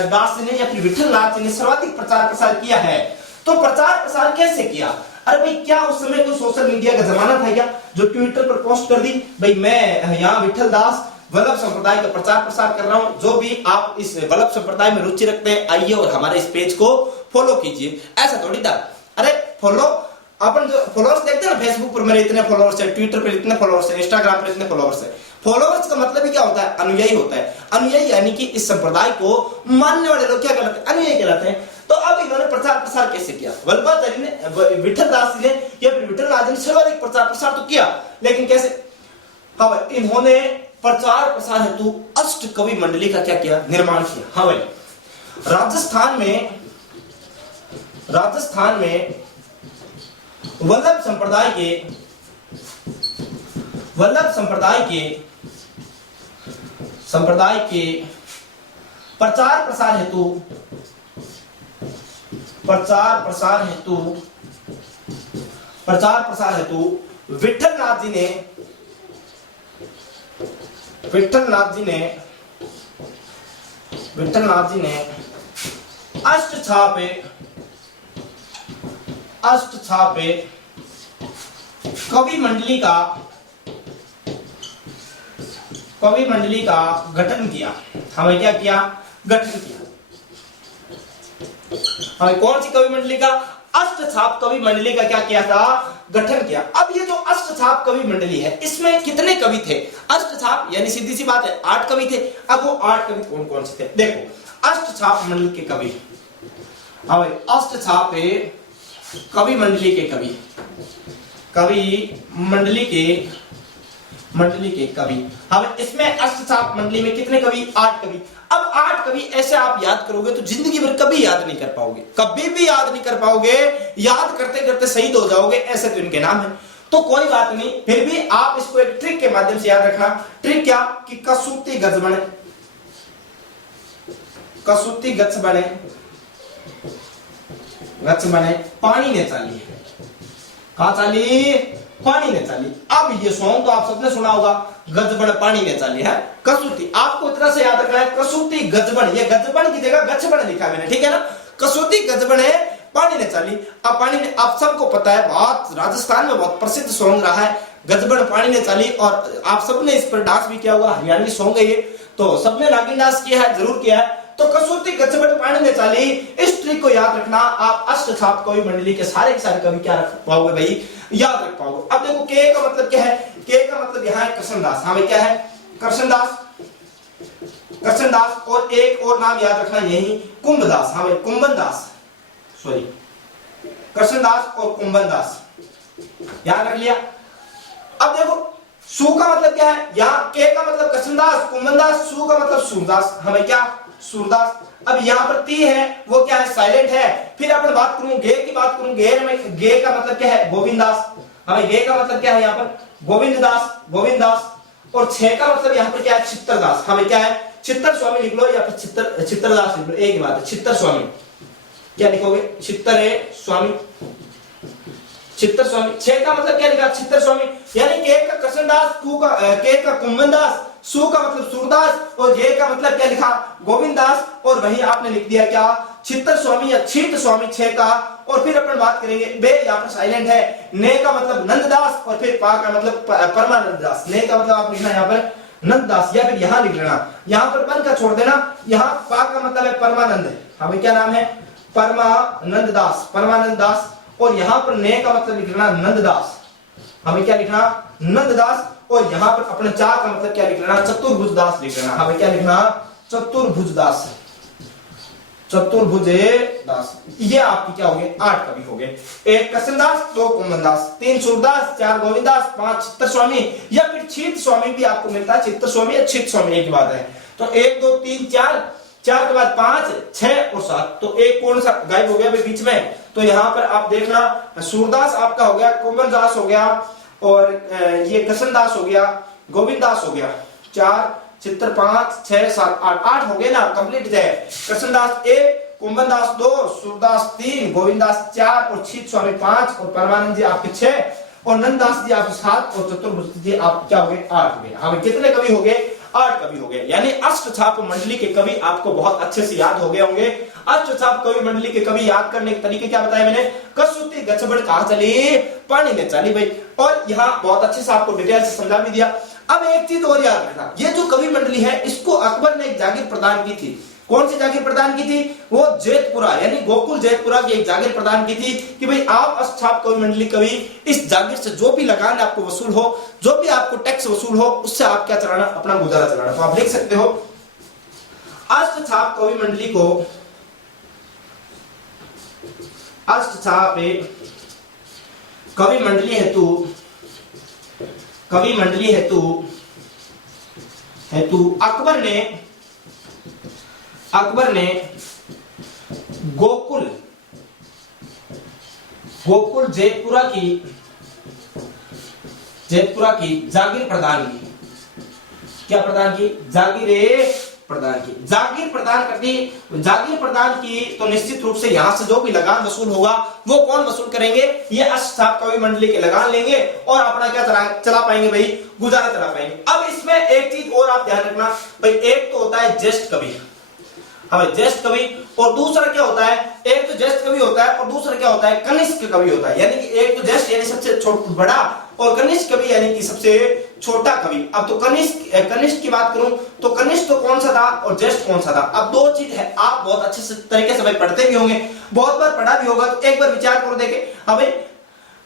दास ने या फिर विठल नाथ ने सर्वाधिक प्रचार प्रसार किया है, तो प्रचार प्रसार कैसे किया। अरे भाई, क्या उस समय कोई सोशल मीडिया का जमाना था क्या, जो ट्विटर पर पोस्ट कर दी भाई मैं यहाँ विठल दास वल्लभ संप्रदाय का प्रचार प्रसार कर रहा हूं, जो भी आप इस वल्लभ संप्रदाय में रुचि रखते हैं आइए और हमारे इस पेज को फॉलो कीजिए, ऐसा थोड़ी था। अरे फॉलो, अपन जो फॉलोअर्स देखते हैं ना, फेसबुक पर मेरे इतने फॉलोअर्स है, ट्विटर पर इतने फॉलोअर्स है, इंस्टाग्राम पर इतने फॉलोअर्स है। फॉलोअर्स का मतलब ही क्या होता है, अनुयायी होता है। अनुयायी यानी कि इस संप्रदाय को मानने वाले लोग क्या कहलाते हैं, अनुयायी कहलाते हैं। तो अब इन्होंने प्रचार प्रसार कैसे किया, वल्लभाचार्य ने, विठल दास जी ने या फिर विठल नाथ ने सर्वाधिक प्रचार प्रसार तो किया, लेकिन कैसे। हाँ भाई, इन्होंने प्रचार प्रसार हेतु अष्ट कवि मंडली का क्या किया, निर्माण किया। हाँ भाई, राजस्थान में वल्लभ संप्रदाय के प्रचार प्रसार हेतु विठल नाथ जी ने अष्ट अष्टछापे कवि मंडली का गठन किया। हमें क्या किया? गठन किया। हमें कौन सी कवि मंडली का? अष्टछाप कवि मंडली का क्या किया था? गठन किया। अब ये जो अष्टछाप कवि मंडली है, इसमें कितने कवि थे? अष्टछाप यानी सीधी सी बात है 8 कवि थे। अब वो 8 कवि कौन कौन से थे? देखो, अष्टछाप मंडली के कवि, अष्टछाप कवि मंडली के कवि हम इसमें अष्टछाप मंडली में कितने कवि? 8 कवि। अब 8 कवि ऐसे आप याद करोगे तो जिंदगी भर कभी याद नहीं कर पाओगे, कभी भी याद नहीं कर पाओगे, याद करते करते शहीद हो जाओगे, ऐसे तो इनके नाम है। तो कोई बात नहीं, फिर भी आप इसको एक ट्रिक के माध्यम से याद रखना। ट्रिक क्या? कि कसूती गज बने, कसूती गच बने, पानी ने चाली। कहा चाली? पानी ने चाली। अब ये सॉन्ग तो आप सबने सुना होगा, गजबन पानी ने चाली है कसूती। आपको इतना से याद रखना है, कसूती गजबन, ये गजबन की जगह गचबन लिखा मैंने, ठीक है ना? कसूती गजबन है, पानी ने चाली। अब पानी ने, आप सबको पता है, बहुत राजस्थान में बहुत प्रसिद्ध सॉन्ग रहा है गजबन पानी ने चाली, और आप सबने इस पर डांस भी किया होगा। हरियाणवी सॉन्ग है ये, तो सबने नागिन डांस किया है, जरूर किया है। तो कसूती गजबन पानी ने चाली, इस ट्रिक को याद रखना। आप अष्टछाप कवि मंडली के सारे कवि क्या रख पाओगे भाई? याद रख पाओगे। अब देखो, के का मतलब क्या है? के का मतलब यहाँ है कृष्णदास। हाँ भाई, क्या है? कृष्णदास। और एक और नाम याद रखना, यही कुंभदास। हाँ भाई, कुंभनदास, सॉरी, कृष्णदास और कुंभनदास, याद रख लिया। अब देखो, सु का मतलब क्या है? यहाँ के का मतलब कृष्णदास, कुंभनदास, सु का मतलब सूरदास। हमें क्या? सूरदास। अब यहाँ पर ती है, वो क्या है? साइलेंट है। फिर अपन बात करूं गे की बात करूं, गे का मतलब क्या है? गोविंदास। हमें गे का मतलब क्या है? यहाँ पर गोविंददास। और छे का मतलब यहाँ पर क्या है? चित्तरदास। हमें क्या है? चित्तर स्वामी लिख लो, या फिर चित्तरदास लिख लो, एक ही बात है। चित्तर स्वामी क्या लिखोगे? चित्तर स्वामी। छे का मतलब क्या लिखा? चित्तर स्वामी। यानी के का कृष्णदास, के का कुंभनदास, सु का मतलब सूरदास, और गे का मतलब क्या लिखा? गोविंददास। और वही आपने लिख दिया क्या? चित्तर स्वामी या चित्त स्वामी, छे का। और फिर अपन बात करेंगे, बे यहाँ पर साइलेंट है। ने का मतलब नंददास, और फिर पा का मतलब परमानंद दास। ने का मतलब आप लिखना यहाँ पर नंददास, या फिर यहाँ लिख लेना, यहाँ पर पन का छोड़ देना। यहाँ पा का मतलब है परमानंद। हमें क्या नाम है? परमानंद दास। और यहाँ पर ने का मतलब लिख लेना नंददास। हमें क्या लिखना? नंददास। और यहाँ पर अपने चा का मतलब क्या लिख लेना? चतुर्भुज दास लिख लेना। हमें क्या लिखना? चतुर्भुज दास। ये आपकी क्या हो गए? 8 कवि हो गए। 1 कृष्णदास, 2 कुंभनदास, 3 सूरदास, 4 गोविंददास, 5 चित्तर स्वामी, या फिर चित्त स्वामी भी आपको मिलता है, चित्तर स्वामी या चित्त स्वामी, एक बात है। तो 1 2 3 4 के बाद 5 6 और 7, तो एक कौन सा गायब हो गया बीच में? तो यहाँ पर आप देखना, सूरदास आपका हो गया, कुंभनदास हो गया, और ये कृष्णदास हो गया, गोविंददास हो गया। 4 चित्तर 5 6 7 8 हो गए ना, कंप्लीट है। कृष्णदास 1, कुंभनदास 2, सूरदास 3, गोविंददास 4, और चित्त स्वामी 5, और परमानंद जी आपके 6, और नंददास जी आपके 7, और चतुर्भुज जी आप क्या हो गए? 8 हो गए। हमें कितने कवि हो गए? 8 कवि हो गए। यानी अष्टछाप मंडली के कवि आपको बहुत अच्छे से याद हो गए होंगे। अष्टछाप कवि मंडली के कवि याद करने के तरीके क्या बताए मैंने? कसूती गचबड़ कहाँ चली? पानी ने चली भाई। और यहाँ बहुत अच्छे से आपको डिटेल से समझा भी दिया। अब एक चीज और याद रखना, ये जो कवि मंडली है, इसको अकबर ने एक जागीर प्रदान की थी। कौन सी जागीर प्रदान की थी? वो जेतपुरा यानी गोकुल जेतपुरा की एक जागीर प्रदान की थी कि भाई आप अष्टछाप कवि मंडली कवि, इस जागीर से जो भी लगान आपको वसूल हो, जो भी आपको टैक्स वसूल हो, उससे आप क्या चलाना? अपना गुजारा चलाना। तो आप लिख सकते हो, अष्टछाप कवि मंडली को, अष्टछाप कवि मंडली हेतु अकबर ने गोकुल जेतपुरा की जागीर प्रदान की। क्या प्रदान की? जागीर प्रदान की। तो निश्चित रूप से यहां से जो भी लगान वसूल होगा, वो कौन वसूल करेंगे? ये अष्टछाप कवि मंडली के लगान लेंगे और अपना क्या चला पाएंगे भाई? गुजारा चला पाएंगे। अब इसमें एक चीज और आप ध्यान रखना भाई, एक तो होता है ज्येष्ठ कवि। हाँ भाई ज्येष्ठ कवि, और दूसरा क्या होता है, एक तो ज्येष्ठ कवि होता है और दूसरा क्या होता है, कनिष्ठ कवि होता है। यानी कि एक तो ज्येष्ठ यानी सबसे बड़ा और कनिष्ठ कवि यानी कि सबसे छोटा कवि। अब तो कनिष्ठ की बात करूं तो कनिष्ठ तो कौन सा था और ज्येष्ठ कौन सा था। अब दो चीज है, आप बहुत अच्छे से तरीके से भाई पढ़ते भी होंगे, बहुत बार पढ़ा भी होगा, तो एक बार विचार करो देखे। हाँ भाई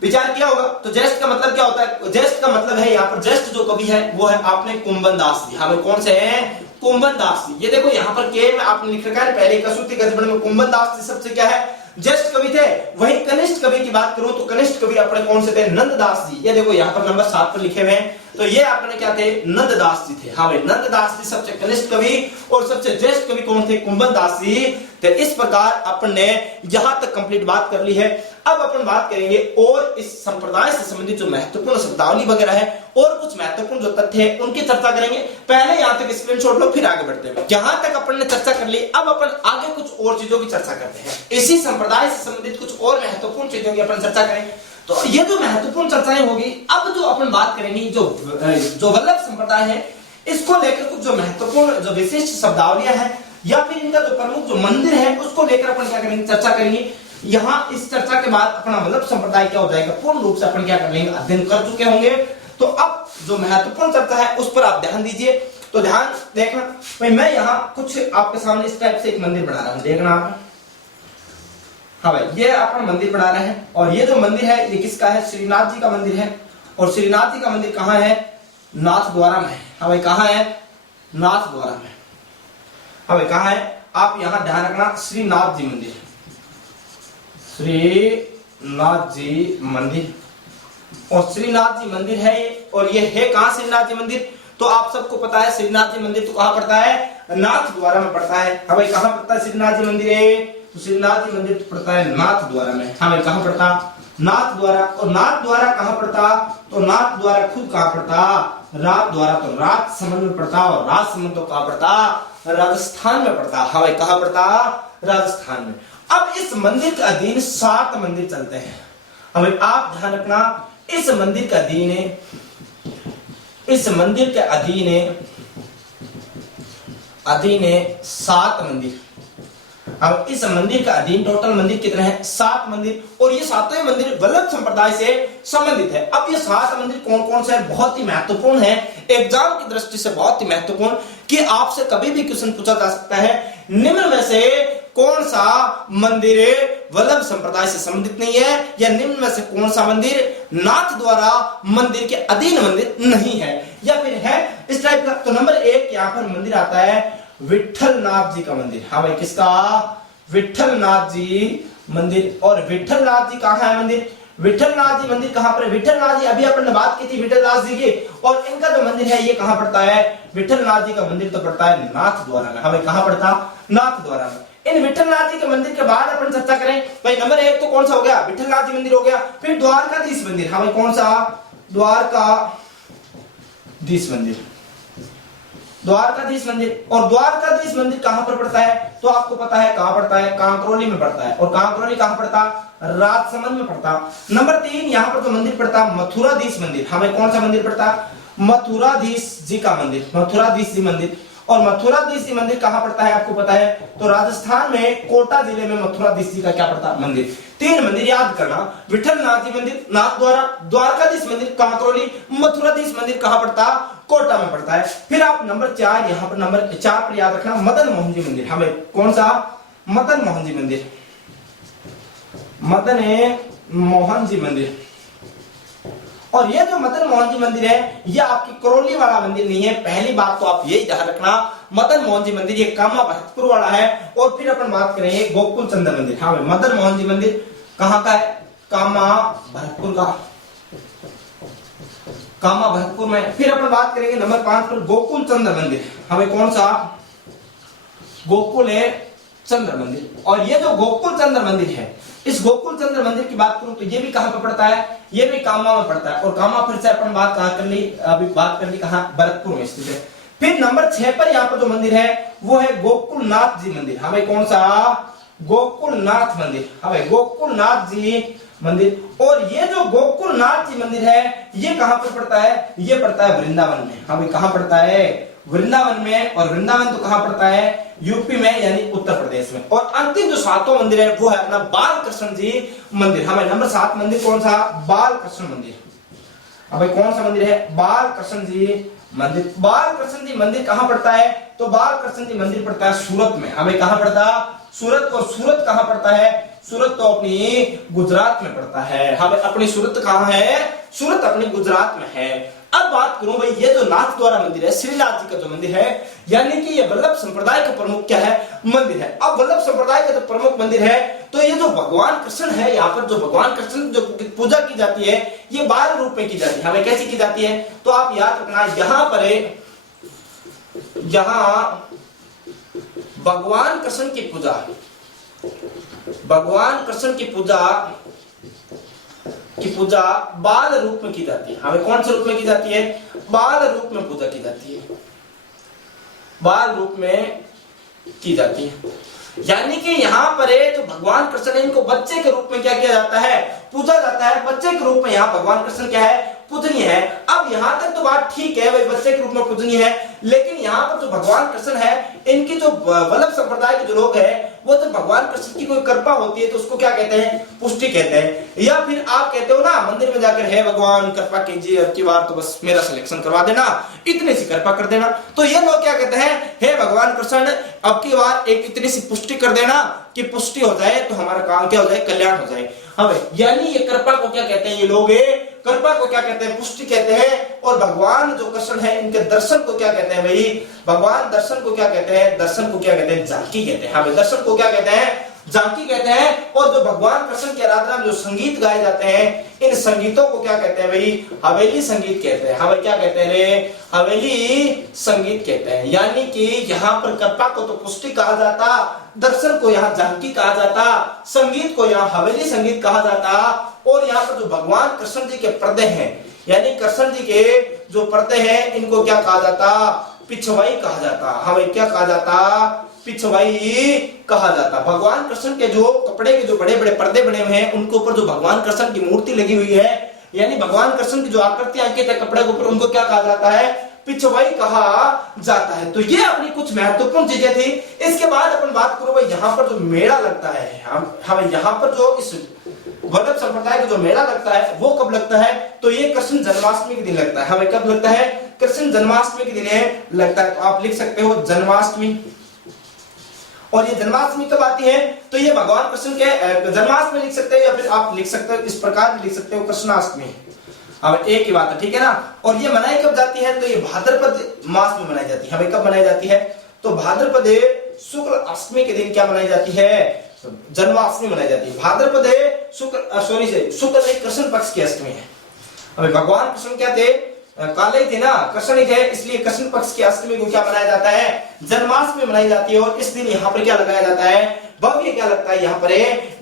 विचार किया होगा। तो ज्येष्ठ का मतलब क्या होता है, ज्येष्ठ का मतलब है यहाँ पर ज्येष्ठ जो कवि है वो है आपने कुंभन दास जी। हाँ भाई कौन से हैं, कुंभन दास जी। ये देखो यहाँ पर के में आपने लिख रखा है पहले कसूती गजबड़ में कुंभन दास जी सबसे क्या है, ज्येष्ठ कवि थे। वही कनिष्ठ कवि की बात करूं तो कनिष्ठ कवि अपने कौन से थे, नंददास जी। ये देखो यहाँ पर नंबर 7 पर लिखे हुए हैं, तो ये अपने क्या थे, नंददास जी थे। हाँ भाई नंददास जी सबसे कनिष्ठ कवि और सबसे ज्येष्ठ कवि कौन थे, कुंभन दास जी। तो इस प्रकार अपन ने यहां तक कंप्लीट बात कर ली है। अब अपन बात करेंगे और इस संप्रदाय से संबंधित जो महत्वपूर्ण शब्दावली वगैरह है और कुछ महत्वपूर्ण जो तथ्य है उनकी चर्चा करेंगे। पहले यहां तक स्क्रीनशॉट लो, फिर आगे बढ़ते हैं। यहां तक अपन ने चर्चा कर ली, अब अपन आगे कुछ और चीजों की चर्चा करते हैं। इसी संप्रदाय से संबंधित कुछ और महत्वपूर्ण चीजों की अपन चर्चा करेंगे। तो ये जो महत्वपूर्ण चर्चाएं होगी, अब जो अपन बात करेंगे जो वल्लभ संप्रदाय है इसको लेकर कुछ जो महत्वपूर्ण जो विशिष्ट शब्दावलियां हैं या फिर इनका जो प्रमुख जो मंदिर है उसको लेकर अपन क्या करेंगे, चर्चा करेंगे। यहाँ इस चर्चा के बाद अपना वल्लभ संप्रदाय क्या हो जाएगा, पूर्ण रूप से अपन क्या कर लेंगे, अध्ययन कर चुके होंगे। तो अब जो महत्वपूर्ण चर्चा है उस पर आप ध्यान दीजिए। तो ध्यान देखना भाई, मैं यहाँ कुछ आपके सामने इस टाइप से एक मंदिर बना रहा हूँ, देखना आप। हाँ भाई ये अपन मंदिर बना रहे हैं और ये जो मंदिर है ये किसका है, श्रीनाथ जी का मंदिर है। और श्रीनाथ जी का मंदिर कहाँ है, नाथ द्वारा में है। हाँ भाई कहाँ है, नाथ द्वारा में। हाँ भाई कहाँ है, आप यहाँ ध्यान रखना, श्रीनाथ जी मंदिर, श्रीनाथ जी मंदिर। और श्रीनाथ जी मंदिर है ये, और ये है कहाँ श्रीनाथ जी मंदिर, तो आप सबको पता है श्रीनाथ जी मंदिर तो कहाँ पड़ता है, नाथ द्वारा में पड़ता है। हाँ भाई कहाँ पड़ता है श्रीनाथ जी मंदिर है, तो श्रीनाथ जी मंदिर तो पड़ता है नाथ द्वारा में। हाँ भाई कहाँ पड़ता, नाथ द्वारा। और नाथ द्वारा कहाँ पड़ता, तो नाथ द्वारा खुद कहाँ पड़ता, रात द्वारा तो राजसमंद में पड़ता, और राजसमंद तो कहाँ पड़ता, राजस्थान में पड़ता। हाँ भाई कहाँ पड़ता, राजस्थान में। अब इस मंदिर के अधीन 7 मंदिर चलते हैं। अब आप ध्यान रखना, इस मंदिर के अधीन है, इस मंदिर के अधीन है 7 मंदिर। अब इस मंदिर का अधीन टोटल मंदिर कितने हैं, 7 मंदिर। और ये 7वें मंदिर वल्लभ संप्रदाय से संबंधित है। अब ये 7 मंदिर कौन कौन से हैं, बहुत ही महत्वपूर्ण है, एग्जाम की दृष्टि से बहुत ही महत्वपूर्ण, कि आपसे कभी भी क्वेश्चन पूछा जा सकता है, निम्न में से कौन सा मंदिर वल्लभ संप्रदाय से संबंधित नहीं है, या निम्न में से कौन सा मंदिर नाथ द्वारा मंदिर के अधीन मंदिर नहीं है, या फिर है इस टाइप का। तो नंबर 1 यहाँ पर मंदिर आता है विठलनाथ जी का मंदिर। हाँ भाई किसका, विठलनाथ जी मंदिर। और विठलनाथ जी कहाँ है मंदिर, विठलनाथ जी मंदिर कहाँ पर है, विठलनाथ जी अभी अपन ने बात की थी विठलनाथ जी की, और इनका जो मंदिर है ये कहाँ पड़ता है, विठलनाथ जी का मंदिर तो पड़ता है नाथ द्वारा में। हाँ भाई कहाँ पड़ता, नाथ द्वारा में। इन विठलनाथ जी के मंदिर के बाद अपन चर्चा करें भाई, नंबर 1 तो कौन सा हो गया, विठलनाथ जी मंदिर हो गया। फिर द्वारकाधीश मंदिर। हाँ भाई कौन सा, द्वारकाधीश मंदिर, द्वारकाधीश मंदिर। और द्वारकाधीश मंदिर कहां पर पड़ता है, तो आपको पता है कहां पड़ता है, कांकरोली में पड़ता है। और कांकरोली कहां पड़ता, राजसमंद में पड़ता। नंबर 3 यहां पर तो मंदिर पड़ता मथुराधीश मंदिर। हमें कौन सा मंदिर पड़ता, मथुराधीश जी का मंदिर, मथुराधीश जी मंदिर। और मथुराधीश जी मंदिर कहां पड़ता है आपको पता है, तो राजस्थान में कोटा जिले में मथुराधीश जी का क्या पड़ता मंदिर। 3 मंदिर याद करना, विठलनाथ जी मंदिर नाथ द्वारा, द्वारकाधीश मंदिर कांकरोली, मथुराधीश मंदिर कहां पड़ता, कोटा में पड़ता है। फिर आप नंबर 4 यहाँ पर नंबर 4 पर याद रखना, मदन मोहन जी मंदिर। हमें कौन सा, मदन मोहन जी मंदिर, मदन मोहन जी मंदिर। और ये जो मदन मोहन जी मंदिर है ये आपकी करौली वाला मंदिर नहीं है, पहली बात तो आप यही ध्यान रखना। मदन मोहन जी मंदिर ये कामा भरतपुर वाला है। और फिर अपन बात करेंगे गोकुल चंद्र मंदिर। हाँ मदन मोहन जी मंदिर कहाँ का है, कामा भरतपुर का, कामा भरतपुर में। फिर अपन बात करेंगे नंबर 5 पर गोकुल चंद्र मंदिर। हमें कौन सा, गोकुल चंद्र मंदिर। और ये जो गोकुल चंद्र मंदिर है, इस गोकुल चंद्र मंदिर की बात करूं तो ये भी कहां पर पड़ता है, ये भी कामा में पड़ता है। और कामा फिर से अपन बात कहां कर ली, अभी बात कर ली कहां, भरतपुर में स्थित है। फिर नंबर 6 पर यहाँ पर जो मंदिर है वो है गोकुलनाथ जी मंदिर। हमें कौन सा, गोकुलनाथ मंदिर। हमें गोकुलनाथ जी मंदिर। और ये जो गोकुलनाथ जी मंदिर है ये कहां पर पड़ता है, ये पड़ता है वृंदावन में। हमें कहां पड़ता है, वृंदावन में, और वृंदावन तो कहां पड़ता है, यूपी में यानी उत्तर प्रदेश में। और अंतिम जो 7वां मंदिर है वो है अपना बाल कृष्ण जी मंदिर। हमें नंबर 7 मंदिर कौन सा, बाल कृष्ण मंदिर। अब कौन सा मंदिर है, बाल कृष्ण जी मंदिर। बाल कृष्ण जी मंदिर कहां पड़ता है, तो बाल कृष्ण जी मंदिर पड़ता है सूरत में। हमें कहां पड़ता, सूरत। और सूरत कहां पड़ता है, सूरत तो अपनी गुजरात में पड़ता है। हमें अपनी सूरत कहां है, सूरत अपनी गुजरात में है। अब बात करूं भाई, ये जो नाथ द्वारा मंदिर है, श्रीनाथ जी का जो मंदिर है, यानी कि ये वल्लभ संप्रदाय का प्रमुख क्या है, मंदिर है। अब वल्लभ संप्रदाय का जो प्रमुख मंदिर है, तो ये जो भगवान कृष्ण है, यहाँ पर जो भगवान कृष्ण जो पूजा की जाती है, ये बाल रूप में की जाती है। हमें कैसी की जाती है, तो आप याद रखना, यहाँ पर यहाँ भगवान कृष्ण की पूजा, भगवान कृष्ण की पूजा बाल रूप में की जाती है। हमें कौन से रूप में की जाती है, बाल रूप में पूजा की जाती है, बाल रूप में की जाती है। यानी कि यहाँ पर जो भगवान कृष्ण है, इनको बच्चे के रूप में क्या किया जाता है, पूजा जाता है। बच्चे के रूप में यहाँ भगवान कृष्ण क्या है, पूजनीय है। अब यहाँ तक तो बात ठीक है, भाई बच्चे के रूप में पूजनीय है, लेकिन यहाँ पर जो भगवान कृष्ण है, इनकी जो वल्लभ संप्रदाय के जो लोग हैं, वो तो भगवान कृष्ण की कोई कृपा होती है तो उसको क्या कहते हैं, पुष्टि कहते हैं। या फिर आप कहते हो ना मंदिर में जाकर, हे भगवान कृपा कीजिए, अब की बार तो बस मेरा सिलेक्शन करवा देना, इतनी सी कृपा कर देना। तो ये लोग क्या कहते हैं, हे भगवान कृष्ण अब की बार एक इतनी सी पुष्टि कर देना कि पुष्टि हो जाए, तो हमारा काम क्या हो जाए, कल्याण हो जाए। हमें यानी ये कृपा को क्या कहते हैं, ये लोग कृपा को क्या कहते हैं, पुष्टि कहते हैं। और भगवान जो कृष्ण है, इनके दर्शन को क्या कहते हैं भाई, भगवान दर्शन को क्या कहते हैं, दर्शन को क्या कहते हैं, झांकी कहते हैं। हमें दर्शन को क्या कहते हैं, झांकी कहते हैं। और जो भगवान कृष्ण की आराधना में जो संगीत गाए जाते हैं, इन संगीतों को क्या कहते हैं भाई, हवेली संगीत कहते हैं। हमें क्या कहते हैं रे, हवेली संगीत कहते हैं। यानी कि यहाँ पर कृपा को तो पुष्टि कहा जाता, दर्शन को यहाँ झांकी कहा जाता, संगीत को यहाँ हवेली संगीत कहा जाता। और यहाँ पर जो भगवान कृष्ण जी के पर्दे हैं, यानी कृष्ण जी के जो पर्दे हैं, इनको क्या कहा जाता, पिछवाई कहा जाता। हमें क्या कहा जाता, पिछवाई कहा जाता। भगवान कृष्ण के जो कपड़े के जो बड़े बड़े पर्दे बने हुए हैं, उनके ऊपर जो भगवान कृष्ण की मूर्ति लगी हुई है, यानी भगवान कृष्ण की जो आकृति अंकित है कपड़े के ऊपर, उनको क्या कहा जाता है, पिछवाई कहा जाता है। तो ये अपनी कुछ महत्वपूर्ण चीजें थी। इसके बाद अपन बात करो भाई, यहाँ पर जो मेला लगता है, हमें यहाँ पर जो इस वल्लभ संप्रदाय का जो मेला लगता है, वो कब लगता है, तो ये कृष्ण जन्माष्टमी के दिन लगता है। हमें कब लगता है, कृष्ण जन्माष्टमी के दिन लगता है। तो आप लिख सकते हो जन्माष्टमी। और ये जन्माष्टमी कब आती है, तो ये भगवान कृष्ण के जन्माष्टमी लिख सकते हो, या फिर आप लिख सकते हो इस प्रकार भी लिख सकते हो, कृष्णाष्टमी। अब एक ही बात है, ठीक है ना। और ये मनाई कब जाती है, तो ये भाद्रपद मास में मनाई जाती है। हमें कब मनाई जाती है, तो भाद्रपद शुक्ल अष्टमी के दिन क्या मनाई जाती है, जन्माष्टमी मनाई जाती है। भाद्रपद शुक्ल कृष्ण पक्ष की अष्टमी है। अभी भगवान कृष्ण क्या थे, काले थे ना, कृष्ण ही थे, इसलिए कृष्ण पक्ष की अष्टमी को क्या मनाया जाता है, जन्माष्टमी मनाई जाती है। और इस दिन यहाँ पर क्या लगाया जाता है, भव्य क्या लगता है, यहाँ पर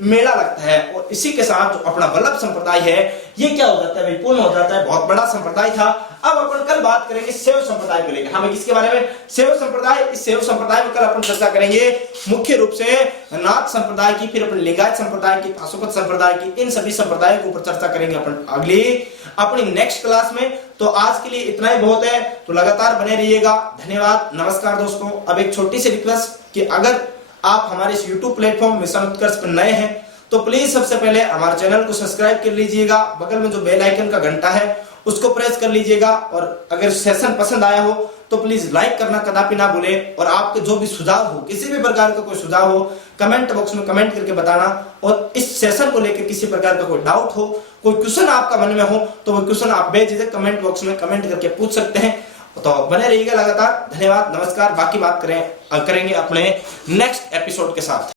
मेला लगता है। और इसी के साथ जो अपना वल्लभ संप्रदाय है, ये क्या हो जाता है भाई, पूर्ण हो जाता है। बहुत बड़ा संप्रदाय था। अब अपन कल बात करेंगे शैव संप्रदाय को लेकर। हमें किसके बारे में, शैव संप्रदाय। इस शैव संप्रदाय में कल अपन चर्चा करेंगे मुख्य रूप से नाथ संप्रदाय की, फिर अपन लिंगायत संप्रदाय की, पाशुपत संप्रदाय की, इन सभी संप्रदायों के ऊपर चर्चा करेंगे अपन अगली अपनी नेक्स्ट क्लास में। तो आज के लिए इतना ही बहुत है, तो लगातार बने रहिएगा। धन्यवाद, नमस्कार दोस्तों। अब एक छोटी सी रिक्वेस्ट कि अगर आप हमारे इस YouTube प्लेटफॉर्म मिशन उत्कर्ष पर नए हैं, तो प्लीज सबसे पहले हमारे चैनल को सब्सक्राइब कर लीजिएगा। बगल में जो बेल आइकन का घंटा है, उसको प्रेस कर लीजिएगा। और अगर सेशन पसंद आया हो तो प्लीज लाइक करना कदापि ना भूलें। और आपके जो भी सुझाव हो, किसी भी प्रकार का कोई सुझाव हो, कमेंट बॉक्स में कमेंट करके बताना। और इस सेशन को लेकर किसी प्रकार का कोई डाउट हो, कोई क्वेश्चन आपका मन में हो, तो वो क्वेश्चन आप बेझिझक कमेंट बॉक्स में कमेंट करके पूछ सकते हैं। तो बने रहिएगा लगातार। धन्यवाद, नमस्कार। बाकी बात करेंगे अपने नेक्स्ट एपिसोड के साथ।